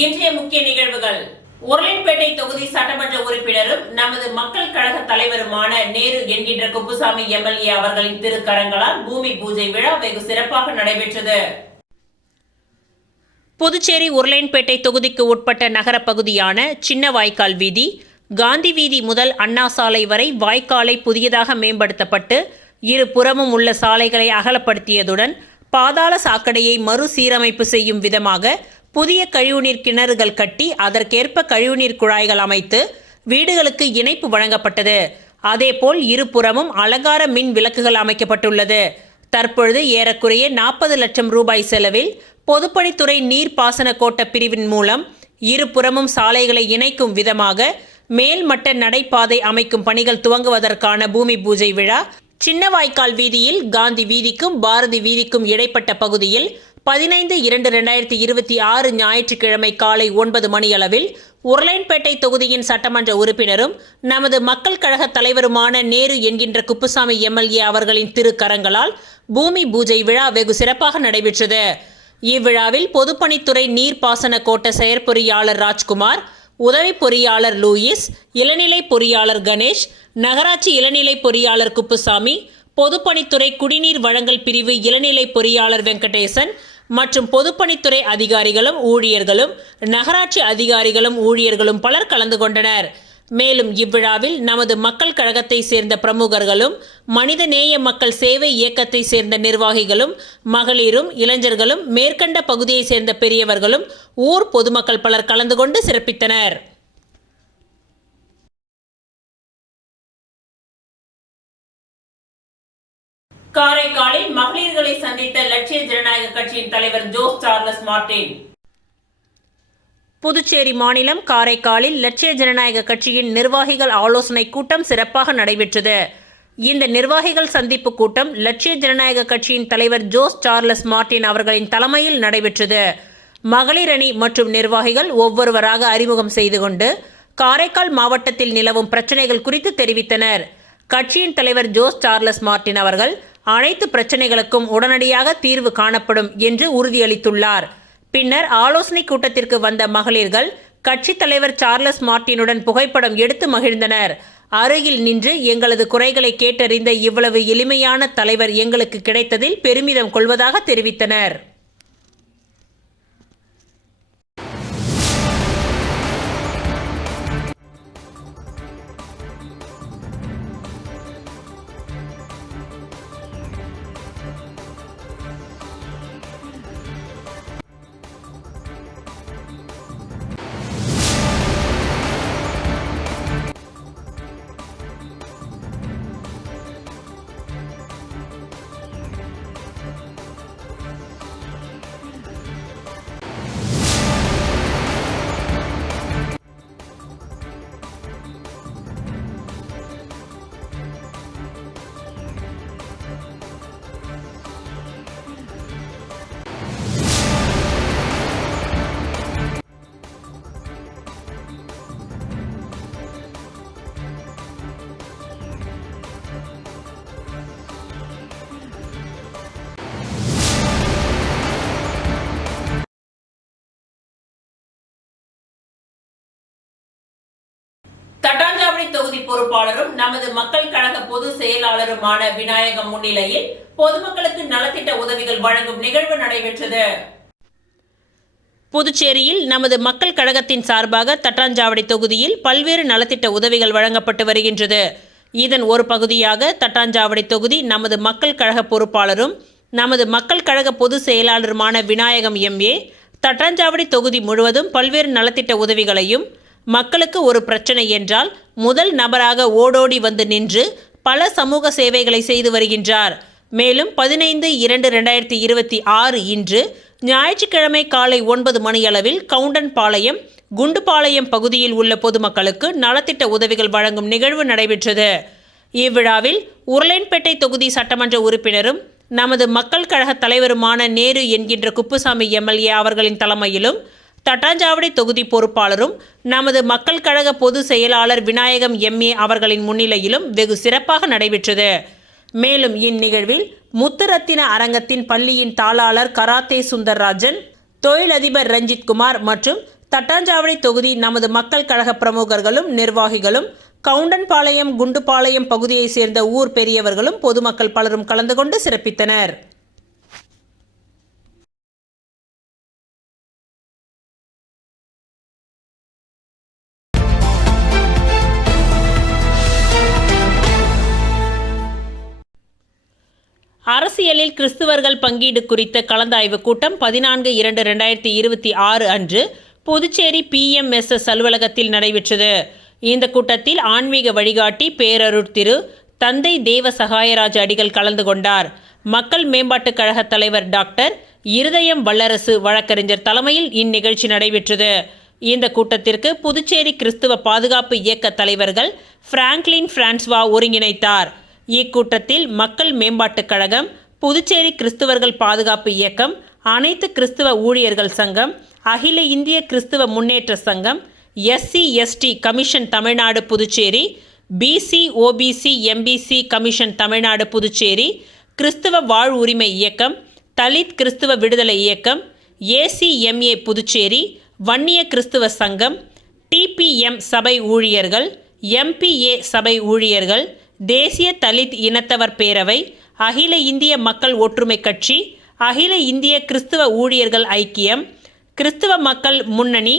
இன்றைய முக்கிய நிகழ்வுகள். உருளைப்பேட்டை தொகுதி சட்டமன்ற உறுப்பினரும் நமது மக்கள் கழக தலைவருமான நேரு என்கின்ற குப்புசாமி எம்எல்ஏ அவர்களின் திருக்கரங்களால் பூமி பூஜை விழா வெகு சிறப்பாக நடைபெற்றது. புதுச்சேரி உருளைப்பேட்டை தொகுதிக்கு உட்பட்ட நகர பகுதியான சின்ன வாய்க்கால் வீதி, காந்தி வீதி முதல் அண்ணா சாலை வரை வாய்க்காலை புதியதாக மேம்படுத்தப்பட்டு இருபுறமும் உள்ள சாலைகளை அகலப்படுத்தியதுடன் பாதாள சாக்கடையை மறுசீரமைப்பு செய்யும் விதமாக புதிய கழிவுநீர் கிணறுகள் கட்டி அதற்கேற்ப கழிவுநீர் குழாய்கள் அமைத்து வீடுகளுக்கு இணைப்பு வழங்கப்பட்டது. அதேபோல் இருபுறமும் அலங்கார மின் விளக்குகள் அமைக்கப்பட்டுள்ளது. தற்பொழுது ஏறக்குறைய 40 லட்சம் ரூபாய் செலவில் பொதுப்பணித்துறை நீர்ப்பாசன கோட்ட பிரிவின் மூலம் இருபுறமும் சாலைகளை இணைக்கும் விதமாக மேல்மட்ட நடைபாதை அமைக்கும் பணிகள் துவங்குவதற்கான பூமி பூஜை விழா சின்ன வாய்க்கால் வீதியில் காந்தி வீதிக்கும் பாரதி வீதிக்கும் இடைப்பட்ட பகுதியில் 15/2/2026 ஞாயிற்றுக்கிழமை காலை 9 மணியளவில் உருளைப்பேட்டை தொகுதியின் சட்டமன்ற உறுப்பினரும் நமது மக்கள் கழக தலைவருமான நேரு என்கின்ற குப்புசாமி எம்எல்ஏ அவர்களின் திருக்கரங்களால் பூமி பூஜை விழா வெகு சிறப்பாக நடைபெற்றது. இவ்விழாவில் பொதுப்பணித்துறை நீர்ப்பாசன கோட்ட செயற்பொறியாளர் ராஜ்குமார், உதவி பொறியாளர் லூயிஸ், இளநிலை பொறியாளர் கணேஷ், நகராட்சி இளநிலை பொறியாளர் குப்புசாமி, பொதுப்பணித்துறை குடிநீர் வழங்கல் பிரிவு இளநிலை பொறியாளர் வெங்கடேசன் மற்றும் பொதுப்பணித்துறை அதிகாரிகளும் ஊழியர்களும் நகராட்சி அதிகாரிகளும் ஊழியர்களும் பலர் கலந்து கொண்டனர். மேலும் இவ்விழாவில் நமது மக்கள் கழகத்தை சேர்ந்த பிரமுகர்களும் மனிதநேய மக்கள் சேவை இயக்கத்தை சேர்ந்த நிர்வாகிகளும் மகளிரும் இளைஞர்களும் மேற்கண்ட பகுதியை சேர்ந்த பெரியவர்களும் ஊர் பொதுமக்கள் பலர் கலந்து கொண்டு சிறப்பித்தனர். காரைக்காலில் மகளிர்களை சந்தித்த லட்சிய ஜனநாயக கட்சியின் தலைவர் ஜோஸ் சார்லஸ் மார்டின். புதுச்சேரி மாநிலம் காரைக்காலில் லட்சிய ஜனநாயக கட்சியின் நிர்வாகிகள் ஆலோசனை கூட்டம் சிறப்பாக நடைபெற்றது. இந்த நிர்வாகிகள் சந்திப்பு கூட்டம் லட்சிய ஜனநாயக கட்சியின் தலைவர் ஜோஸ் சார்லஸ் மார்டின் அவர்களின் தலைமையில் நடைபெற்றது. மகளிர் அணி மற்றும் நிர்வாகிகள் ஒவ்வொருவராக அறிமுகம் செய்து கொண்டு காரைக்கால் மாவட்டத்தில் நிலவும் பிரச்சனைகள் குறித்து தெரிவித்தனர். கட்சியின் தலைவர் ஜோஸ் சார்லஸ் மார்டின் அவர்கள் அனைத்து பிரச்சனைகளுக்கும் உடனடியாக தீர்வு காணப்படும் என்று உறுதியளித்துள்ளார். பின்னர் ஆலோசனை கூட்டத்திற்கு வந்த மகளிர்கள் கட்சி தலைவர் சார்லஸ் மார்டினுடன் புகைப்படம் எடுத்து மகிழ்ந்தனர். அருகில் நின்று எங்களது குறைகளை கேட்டறிந்த இவ்வளவு எளிமையான தலைவர் எங்களுக்கு கிடைத்ததில் பெருமிதம் கொள்வதாக தெரிவித்தனர். தட்டாஞ்சாவடி தொகுதி பொறுப்பாளரும் நமது மக்கள் கழக பொது செயலாளருமான விநாயகம் முன்னிலையில் பொதுமக்களுக்கு நலத்திட்ட உதவிகள் வழங்கும் நிகழ்வு நடைபெற்றது. புதுச்சேரியில் நமது மக்கள் கழகத்தின் சார்பாக தட்டாஞ்சாவடி தொகுதியில் பல்வேறு நலத்திட்ட உதவிகள் வழங்கப்பட்டு வருகின்றது. இதன் ஒரு பகுதியாக தட்டாஞ்சாவடி தொகுதி நமது மக்கள் கழக பொறுப்பாளரும் நமது மக்கள் கழக பொது செயலாளருமான விநாயகம் எம்ஏ தட்டாஞ்சாவடி தொகுதி முழுவதும் பல்வேறு நலத்திட்ட உதவிகளையும் மக்களுக்கு ஒரு பிரச்சனை என்றால் முதல் நபராக ஓடோடி வந்து நின்று பல சமூக சேவைகளை செய்து வருகின்றார். மேலும் 15/2/2026 இன்று ஞாயிற்றுக்கிழமை காலை 9 மணியளவில் கவுண்டன்பாளையம், குண்டுபாளையம் பகுதியில் உள்ள பொதுமக்களுக்கு நலத்திட்ட உதவிகள் வழங்கும் நிகழ்வு நடைபெற்றது. இவ்விழாவில் உருளைப்பேட்டை தொகுதி சட்டமன்ற உறுப்பினரும் நமது மக்கள் கழக தலைவருமான நேரு என்கின்ற குப்புசாமி எம்எல்ஏ அவர்களின் தலைமையிலும் தட்டாஞ்சாவடி தொகுதி பொறுப்பாளரும் நமது மக்கள் கழக பொது செயலாளர் விநாயகம் எம்ஏ அவர்களின் முன்னிலையிலும் வெகு சிறப்பாக நடைபெற்றது. மேலும் இந்நிகழ்வில் முத்துரத்தின அரங்கத்தின் பள்ளியின் தாளாளர் கராத்தே சுந்தர்ராஜன், தொழிலதிபர் ரஞ்சித் குமார் மற்றும் தட்டாஞ்சாவடி தொகுதி நமது மக்கள் கழக பிரமுகர்களும் நிர்வாகிகளும், கவுண்டன்பாளையம், குண்டுபாளையம் பகுதியைச் சேர்ந்த ஊர் பெரியவர்களும் பொதுமக்கள் பலரும் கலந்து கொண்டு சிறப்பித்தனர். அரசியலில் கிறிஸ்துவர்கள் பங்கீடு குறித்த கலந்தாய்வு கூட்டம் 14/2/2026 அன்று புதுச்சேரி PMSS அலுவலகத்தில் நடைபெற்றது. இந்த கூட்டத்தில் ஆன்மீக வழிகாட்டி பேரருட் திரு தந்தை தேவ சகாயராஜ் அடிகள் கலந்து கொண்டார். மக்கள் மேம்பாட்டுக் கழக தலைவர் டாக்டர் இருதயம் வல்லரசு வழக்கறிஞர் தலைமையில் இந்நிகழ்ச்சி நடைபெற்றது. இந்த கூட்டத்திற்கு புதுச்சேரி கிறிஸ்துவ பாதுகாப்பு இயக்க தலைவர்கள் பிராங்க்லின் பிரான்சுவா ஒருங்கிணைத்தார். இக்கூட்டத்தில் மக்கள் மேம்பாட்டுக் கழகம், புதுச்சேரி கிறிஸ்துவர்கள் பாதுகாப்பு இயக்கம், அனைத்து கிறிஸ்துவ ஊழியர்கள் சங்கம், அகில இந்திய கிறிஸ்துவ முன்னேற்ற சங்கம், SC/ST commission Tamil Nadu Puducherry, BC OBC MBC commission Tamil Nadu Puducherry, கிறிஸ்துவ வாழ்வுரிமை இயக்கம், தலித் கிறிஸ்துவ விடுதலை இயக்கம், ACMA புதுச்சேரி, வன்னிய கிறிஸ்துவ சங்கம், TPM சபை ஊழியர்கள், MPA சபை ஊழியர்கள், தேசிய தலித் இனத்தவர் பேரவை, அகில இந்திய மக்கள் ஒற்றுமை கட்சி, அகில இந்திய கிறிஸ்துவ ஊழியர்கள் ஐக்கியம், கிறிஸ்துவ மக்கள் முன்னணி,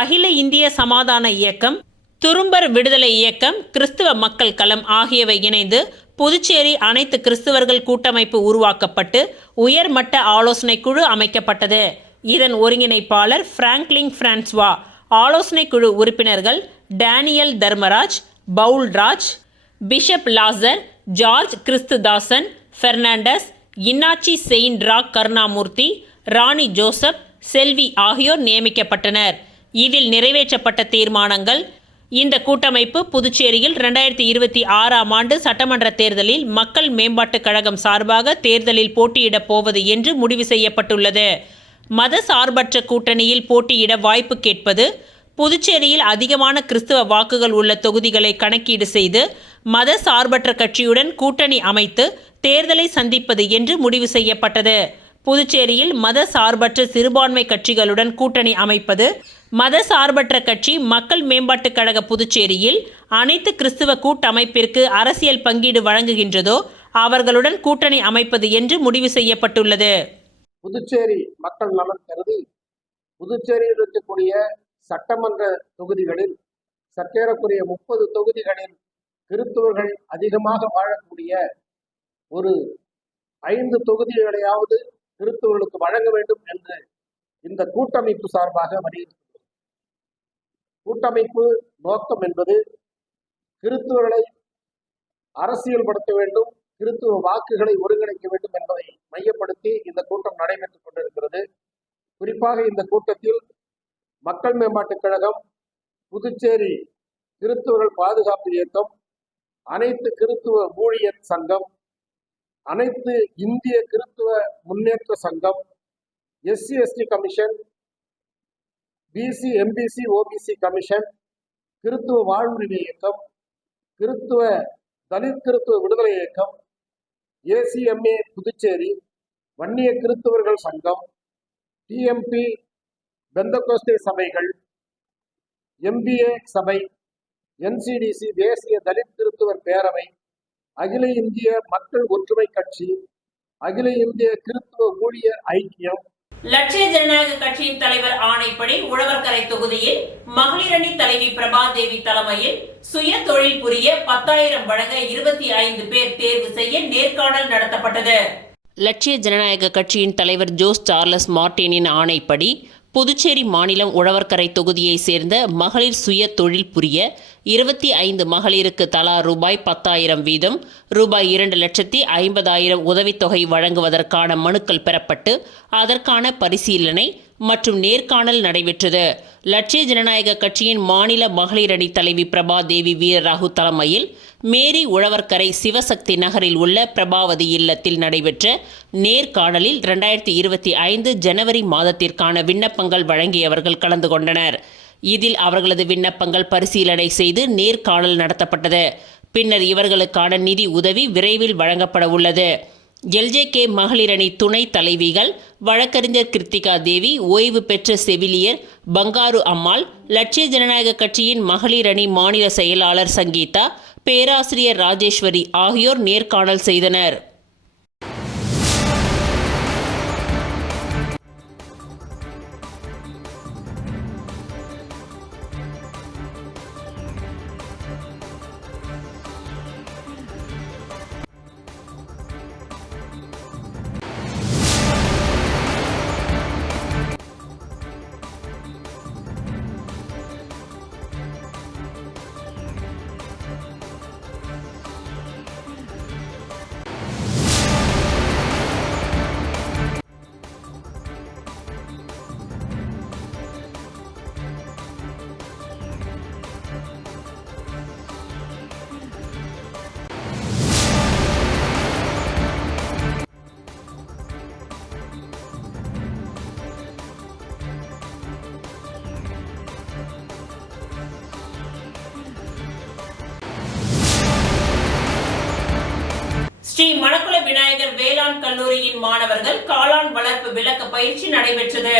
அகில இந்திய சமாதான இயக்கம், துரும்பர் விடுதலை இயக்கம், கிறிஸ்துவ மக்கள் களம் ஆகியவை இணைந்து புதுச்சேரி அனைத்து கிறிஸ்துவர்கள் கூட்டமைப்பு உருவாக்கப்பட்டு உயர்மட்ட ஆலோசனை குழு அமைக்கப்பட்டது. இதன் ஒருங்கிணைப்பாளர் பிராங்க்லின் பிரான்சுவா. ஆலோசனை குழு உறுப்பினர்கள் Daniel Dharmaraj, Paulraj, bishop Lazar, George Kristhudasan, Fernandes, Innachi Saintra Karunamoorthy, Rani Joseph, Selvi ஆகியோர் நியமிக்கப்பட்டனர். இதில் நிறைவேற்றப்பட்ட தீர்மானங்கள்: இந்த கூட்டமைப்பு புதுச்சேரியில் 2026ஆம் ஆண்டு சட்டமன்ற தேர்தலில் மக்கள் மேம்பாட்டுக் கழகம் சார்பாக தேர்தலில் போட்டியிடப் போவது என்று முடிவு செய்யப்பட்டுள்ளது. மத சார்பற்ற கூட்டணியில் போட்டியிட வாய்ப்பு கேட்பது, புதுச்சேரியில் அதிகமான கிறிஸ்துவ வாக்குகள் உள்ள தொகுதிகளை கணக்கீடு செய்து மத சார்பற்ற கட்சியுடன் கூட்டணி அமைத்து தேர்தலை சந்திப்பது என்று முடிவு செய்யப்பட்டது. புதுச்சேரியில் மத சார்பற்ற சிறுபான்மை கட்சிகளுடன் கூட்டணி அமைப்பது, மத சார்பற்ற கட்சி மக்கள் மேம்பாட்டுக் கழக புதுச்சேரியில் அனைத்து கிறிஸ்துவ கூட்டமைப்பிற்கு அரசியல் பங்கீடு வழங்குகின்றதோ அவர்களுடன் கூட்டணி அமைப்பது என்று முடிவு செய்யப்பட்டுள்ளது. புதுச்சேரி மக்கள் நலன் கருதி புதுச்சேரியில் இருக்கக்கூடிய சட்டமன்ற தொகுதிகளில் சற்றேறக்குரிய 30 தொகுதிகளில் கிறிஸ்துவர்கள் அதிகமாக வாழக்கூடிய ஒரு 5 தொகுதிகளையாவது கிறிஸ்துவர்களுக்கு வழங்க வேண்டும் என்று இந்த கூட்டமைப்பு சார்பாக வலியுறுத்துகிறது. கூட்டமைப்பு நோக்கம் என்பது கிறிஸ்துவர்களை அரசியல்படுத்த வேண்டும், கிறிஸ்துவ வாக்குகளை ஒருங்கிணைக்க வேண்டும் என்பதை மையப்படுத்தி இந்த கூட்டம் நடைபெற்றுக் கொண்டிருக்கிறது. குறிப்பாக இந்த கூட்டத்தில் மக்கள் மேம்பாட்டுக் கழகம், புதுச்சேரி கிறிஸ்துவர்கள் பாதுகாப்பு இயக்கம், அனைத்து கிறிஸ்துவ ஊழியர் சங்கம், அனைத்து இந்திய கிறிஸ்துவ முன்னேற்ற சங்கம், SC/ST commission, BC MBC OBC commission, கிறிஸ்துவ வாழ்வுரிமை இயக்கம், கிறிஸ்துவ தலித் கிறிஸ்துவ விடுதலை இயக்கம், ACMA புதுச்சேரி, வன்னிய கிறிஸ்துவர்கள் சங்கம், TMP பெந்தகோஸ்தே சபைகள், MBA சபை, NCDC தேசிய தலித் கிறிஸ்துவர் பேரவை, அகில இந்திய மக்கள் ஒற்றுமை கட்சி, அகில இந்திய கிறிஸ்துவ ஊழியர் ஐக்கியம், லட்சிய ஜனநாயக கட்சியின் தலைவர் ஆணைப்படி உழவர்கரை தொகுதியில் மகளிரணி தலைவி பிரபாதேவி தலைமையில் சுய தொழில் புரிய 10,000 வழங்க 25 பேர் தேர்வு செய்ய நேர்காணல் நடத்தப்பட்டது. லட்சிய ஜனநாயக கட்சியின் தலைவர் ஜோஸ் சார்லஸ் மார்டினின் ஆணைப்படி புதுச்சேரி மாநிலம் உழவர்கரை தொகுதியைச் சேர்ந்த மகளிர் சுய தொழில் புரிய 25 மகளிருக்கு தலா ரூபாய் 10,000 வீதம் ரூபாய் 2,50,000 உதவித்தொகை வழங்குவதற்கான மனுக்கள் பெறப்பட்டு அதற்கான பரிசீலனை மற்றும் நேர்காணல் நடைபெற்றது. லட்சிய ஜனநாயக கட்சியின் மாநில மகளிர் அணி தலைவி பிரபாதேவி வீரராகு தலைமையில் மேரி உழவர்கரை சிவசக்தி நகரில் உள்ள பிரபாவதி இல்லத்தில் நடைபெற்ற நேர்காணலில் 2025 ஜனவரி மாதத்திற்கான விண்ணப்பங்கள் வழங்கியவர்கள் கலந்து கொண்டனர். இதில் அவர்களது விண்ணப்பங்கள் பரிசீலனை செய்து நேர்காணல் நடத்தப்பட்டது. பின்னர் இவர்களுக்கான நிதி உதவி விரைவில் வழங்கப்பட உள்ளது. LJK மகளிர் அணி துணை தலைவிகள் வழக்கறிஞர் கிருத்திகா தேவி, ஓய்வு பெற்ற செவிலியர் பங்காரு அம்மாள், லட்சிய ஜனநாயக கட்சியின் மகளிர் அணி மாநில செயலாளர் சங்கீதா, பேராசிரியர் ராஜேஸ்வரி ஆகியோர் நேர்காணல் செய்தனர். ஸ்ரீ மணக்குள விநாயகர் வேளாண் கல்லூரியின் மாணவர்கள் காளான் வளர்ப்பு விளக்க பயிற்சி நடைபெற்றது.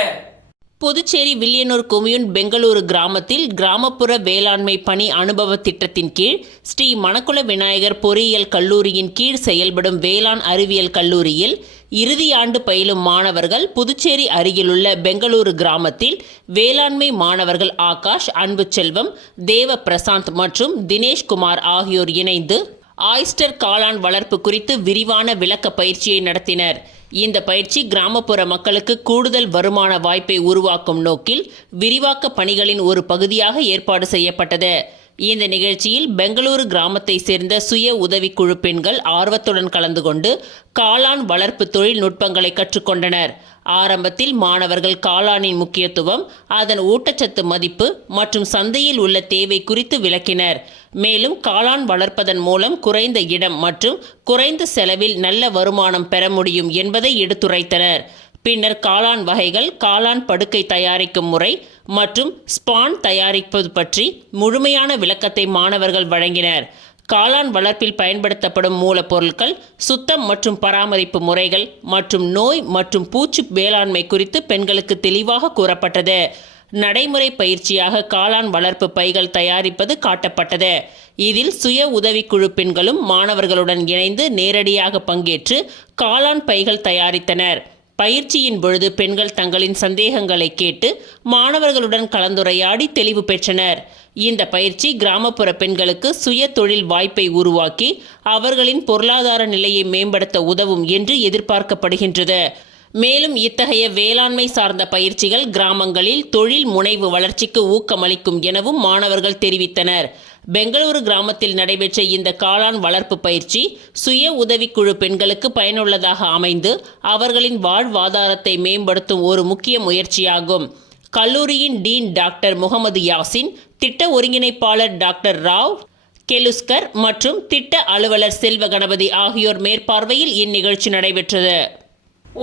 புதுச்சேரி வில்லியனூர் கொம்யூன் பெங்களூரு கிராமத்தில் கிராமப்புற வேளாண்மை பணி அனுபவ திட்டத்தின் கீழ் ஸ்ரீ மணக்குள விநாயகர் பொறியியல் கல்லூரியின் கீழ் செயல்படும் வேளாண் அறிவியல் கல்லூரியில் இறுதி ஆண்டு பயிலும் மாணவர்கள் புதுச்சேரி அருகிலுள்ள பெங்களூரு கிராமத்தில் வேளாண்மை மாணவர்கள் ஆகாஷ், அன்புச்செல்வம், தேவ பிரசாந்த் மற்றும் தினேஷ்குமார் ஆகியோர் இணைந்து ஆயிஸ்டர் காளான் வளர்ப்பு குறித்து விரிவான விளக்க பயிற்சியை நடத்தினர். இந்த பயிற்சி கிராமப்புற மக்களுக்கு கூடுதல் வருமான வாய்ப்பை உருவாக்கும் நோக்கில் விரிவாக்க பணிகளின் ஒரு பகுதியாக ஏற்பாடு செய்யப்பட்டது. இந்த நிகழ்ச்சியில் பெங்களூரு கிராமத்தை சேர்ந்த சுய உதவிக்குழு பெண்கள் ஆர்வத்துடன் கலந்து கொண்டு காளான் வளர்ப்பு தொழில்நுட்பங்களை கற்றுக்கொண்டனர். ஆரம்பத்தில் மாணவர்கள் காளானின் முக்கியத்துவம், அதன் ஊட்டச்சத்து மதிப்பு மற்றும் சந்தையில் உள்ள தேவை குறித்து விளக்கினர். மேலும் காளான் வளர்ப்பதன் மூலம் குறைந்த இடம் மற்றும் குறைந்த செலவில் நல்ல வருமானம் பெற முடியும் என்பதை எடுத்துரைத்தனர். பின்னர் காளான் வகைகள், காளான் படுக்கை தயாரிக்கும் முறை மற்றும் ஸ்பான் தயாரிப்பது பற்றி முழுமையான விளக்கத்தை மாணவர்கள் வழங்கினர். காளான் வளர்ப்பில் பயன்படுத்தப்படும் மூலப்பொருட்கள், சுத்தம் மற்றும் பராமரிப்பு முறைகள் மற்றும் நோய் மற்றும் பூச்சி வேளாண்மை குறித்து பெண்களுக்கு தெளிவாக கூறப்பட்டது. நடைமுறை பயிற்சியாக காளான் வளர்ப்பு பைகள் தயாரிப்பது காட்டப்பட்டது. இதில் சுய உதவிக்குழு பெண்களும் மாணவர்களுடன் இணைந்து நேரடியாக பங்கேற்று காளான் பைகள் தயாரித்தனர். பயிற்சியின் பொழுது பெண்கள் தங்களின் சந்தேகங்களை கேட்டு மாணவர்களுடன் கலந்துரையாடி தெளிவு பெற்றனர். இந்த பயிற்சி கிராமப்புற பெண்களுக்கு சுய தொழில் வாய்ப்பை உருவாக்கி அவர்களின் பொருளாதார நிலையை மேம்படுத்த உதவும் என்று எதிர்பார்க்கப்படுகின்றது. மேலும் இத்தகைய வேளாண்மை சார்ந்த பயிற்சிகள் கிராமங்களில் தொழில் முனைவு வளர்ச்சிக்கு ஊக்கமளிக்கும் எனவும் மாணவர்கள் தெரிவித்தனர். பெங்களூரு கிராமத்தில் நடைபெற்ற இந்த காளான் வளர்ப்பு பயிற்சி சுய உதவிக்குழு பெண்களுக்கு பயனுள்ளதாக அமைந்து அவர்களின் வாழ்வாதாரத்தை மேம்படுத்தும் ஒரு முக்கிய முயற்சியாகும். கல்லூரியின் டீன் டாக்டர் முகமது யாசின், திட்ட ஒருங்கிணைப்பாளர் டாக்டர் ராவ் கெலுஸ்கர் மற்றும் திட்ட அலுவலர் செல்வ கணபதி ஆகியோர் மேற்பார்வையில் இந்நிகழ்ச்சி நடைபெற்றது.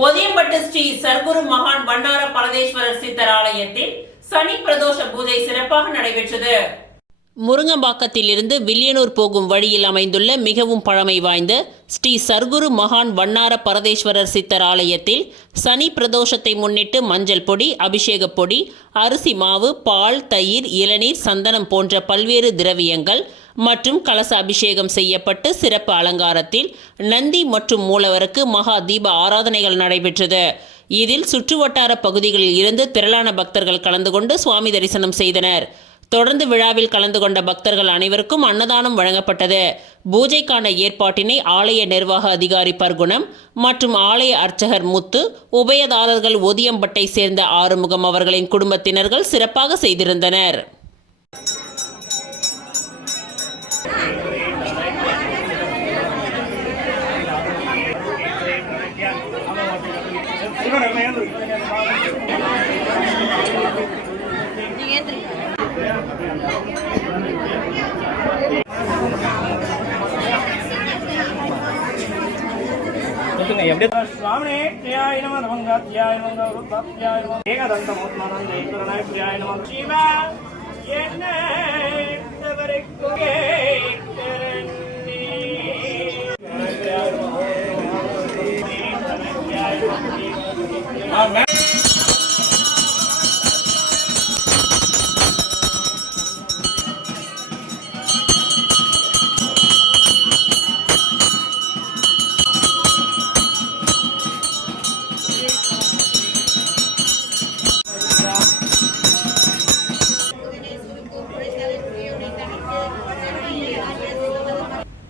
ஒதியம்பட்டு ஸ்ரீ சர்க்குரு மகான் வண்ணார பரதேஸ்வரர் சித்தர் ஆலயத்தில் சனி பிரதோஷ பூஜை சிறப்பாக நடைபெற்றது. முருங்கம்பாக்கத்திலிருந்து வில்லியனூர் போகும் வழியில் அமைந்துள்ள மிகவும் பழமை வாய்ந்த ஸ்ரீ சர்க்குரு மகான் வண்ணார பரதேஸ்வரர் சித்தர் ஆலயத்தில் சனி பிரதோஷத்தை முன்னிட்டு மஞ்சள் பொடி, அபிஷேக பொடி, அரிசி மாவு, பால், தயிர், இளநீர், சந்தனம் போன்ற பல்வேறு திரவியங்கள் மற்றும் கலச அபிஷேகம் செய்யப்பட்டு சிறப்பு அலங்காரத்தில் நந்தி மற்றும் மூலவருக்கு மகா தீப ஆராதனைகள் நடைபெற்றது. இதில் சுற்றுவட்டார பகுதிகளில் இருந்து திரளான பக்தர்கள் கலந்து கொண்டு சுவாமி தரிசனம் செய்தனர். தொடர்ந்து விழாவில் கலந்து கொண்ட பக்தர்கள் அனைவருக்கும் அன்னதானம் வழங்கப்பட்டது. பூஜைக்கான ஏற்பாட்டினை ஆலய நிர்வாக அதிகாரி பர்குணம் மற்றும் ஆலய அர்ச்சகர் முத்து, உபயதாரர்கள் ஒதியம்பட்டை சேர்ந்த ஆறுமுகம் அவர்களின் குடும்பத்தினர்கள் சிறப்பாக செய்திருந்தனர்.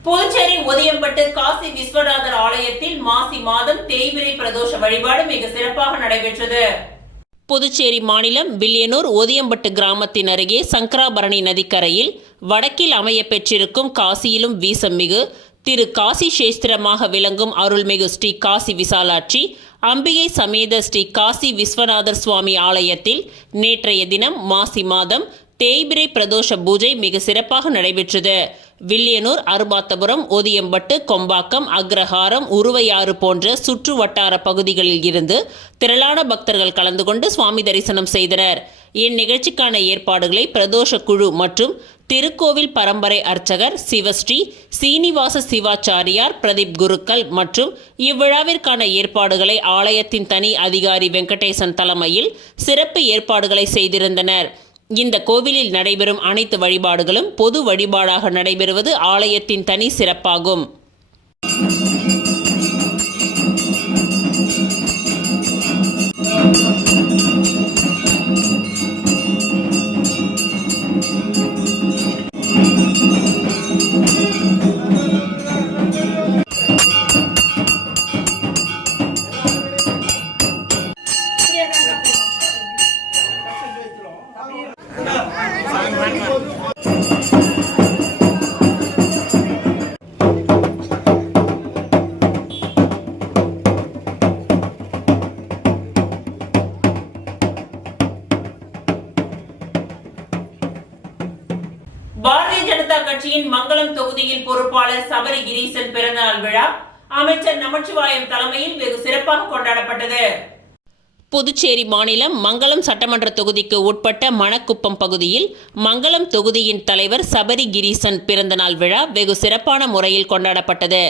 புதுச்சேரி ஒதியம்பட்டு காசி விஸ்வநாதர் ஆலயத்தில் மாசி மாதம் தேய்பிறை பிரதோஷ வழிபாடு மிக சிறப்பாக நடைபெற்றது. புதுச்சேரி மாநிலம் வில்லியனூர் ஒதியம்பட்டு கிராமத்தின் அருகே சங்கராபரணி நதிக்கரையில் வடக்கில் அமைய பெற்றிருக்கும் காசியிலும் வீசமிகு திரு காசி சேஸ்திரமாக விளங்கும் அருள்மிகு ஸ்ரீ காசி விசாலாட்சி அம்பிகை சமேத ஸ்ரீ காசி விஸ்வநாதர் சுவாமி ஆலயத்தில் நேற்றைய தினம் மாசி மாதம் தேய்பிறை பிரதோஷ பூஜை மிக சிறப்பாக நடைபெற்றது. வில்லியனூர், அருபாத்தபுரம், ஒதியம்பட்டு, கொம்பாக்கம், அக்ரஹாரம், உருவையாறு போன்ற சுற்று வட்டார பகுதிகளில் இருந்து திரளான பக்தர்கள் கலந்து கொண்டு சுவாமி தரிசனம் செய்தனர். இந்நிகழ்ச்சிக்கான ஏற்பாடுகளை பிரதோஷ குழு மற்றும் திருக்கோவில் பரம்பரை அர்ச்சகர் சிவஸ்ரீ சீனிவாச சிவாச்சாரியார், பிரதீப் குருக்கள் மற்றும் இவ்விழாவிற்கான ஏற்பாடுகளை ஆலயத்தின் தனி அதிகாரி வெங்கடேசன் தலைமையில் சிறப்பு ஏற்பாடுகளை செய்திருந்தனர். இந்த கோவிலில் நடைபெறும் அனைத்து வழிபாடுகளும் பொது வழிபாடாக நடைபெறுவது ஆலயத்தின் தனி சிறப்பாகும். பாரதிய ஜனதா கட்சியின் மங்களம் தொகுதியின் பொறுப்பாளர் சபரி கிரீசன் பிறந்தநாள் விழா அமைச்சர் நமச்சிவாயம் தலைமையில் வெகு சிறப்பாக கொண்டாடப்பட்டது. புதுச்சேரி மாநிலம் மங்களம் சட்டமன்ற தொகுதிக்கு உட்பட்ட மணக்குப்பம் பகுதியில் மங்களம் தொகுதியின் தலைவர் சபரி கிரீசன் பிறந்தநாள் விழா வெகு சிறப்பான முறையில் கொண்டாடப்பட்டது.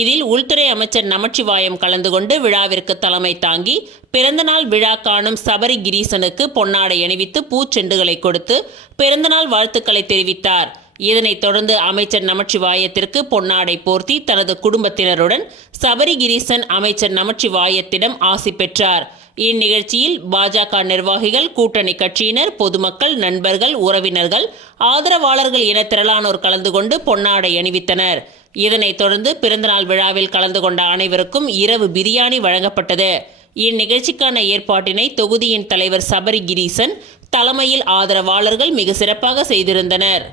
இதில் உள்துறை அமைச்சர் நமச்சிவாயம் கலந்து கொண்டு விழாவிற்கு தலைமை தாங்கி பிறந்தநாள் விழா காணும் சபரி கிரீசனுக்கு பொன்னாடை அணிவித்து பூச்செண்டுகளை கொடுத்து பிறந்தநாள் வாழ்த்துக்களை தெரிவித்தார். இதனைத் தொடர்ந்து அமைச்சர் நமச்சிவாயத்திற்கு பொன்னாடை போர்த்தி தனது குடும்பத்தினருடன் சபரி கிரீசன் அமைச்சர் நமச்சிவாயத்திடம் ஆசி பெற்றார். இந்நிகழ்ச்சியில் பாஜக நிர்வாகிகள், கூட்டணி கட்சியினர், பொதுமக்கள், நண்பர்கள், உறவினர்கள், ஆதரவாளர்கள் என திரளானோர் கலந்து கொண்டு பொன்னாடை அணிவித்தனர். இதனைத் தொடர்ந்து பிறந்தநாள் விழாவில் கலந்து கொண்ட அனைவருக்கும் இரவு பிரியாணி வழங்கப்பட்டது. இந்நிகழ்ச்சிக்கான ஏற்பாட்டினை தொகுதியின் தலைவர் சபரி கிரீசன் தலைமையில் ஆதரவாளர்கள் மிக சிறப்பாக செய்திருந்தனர்.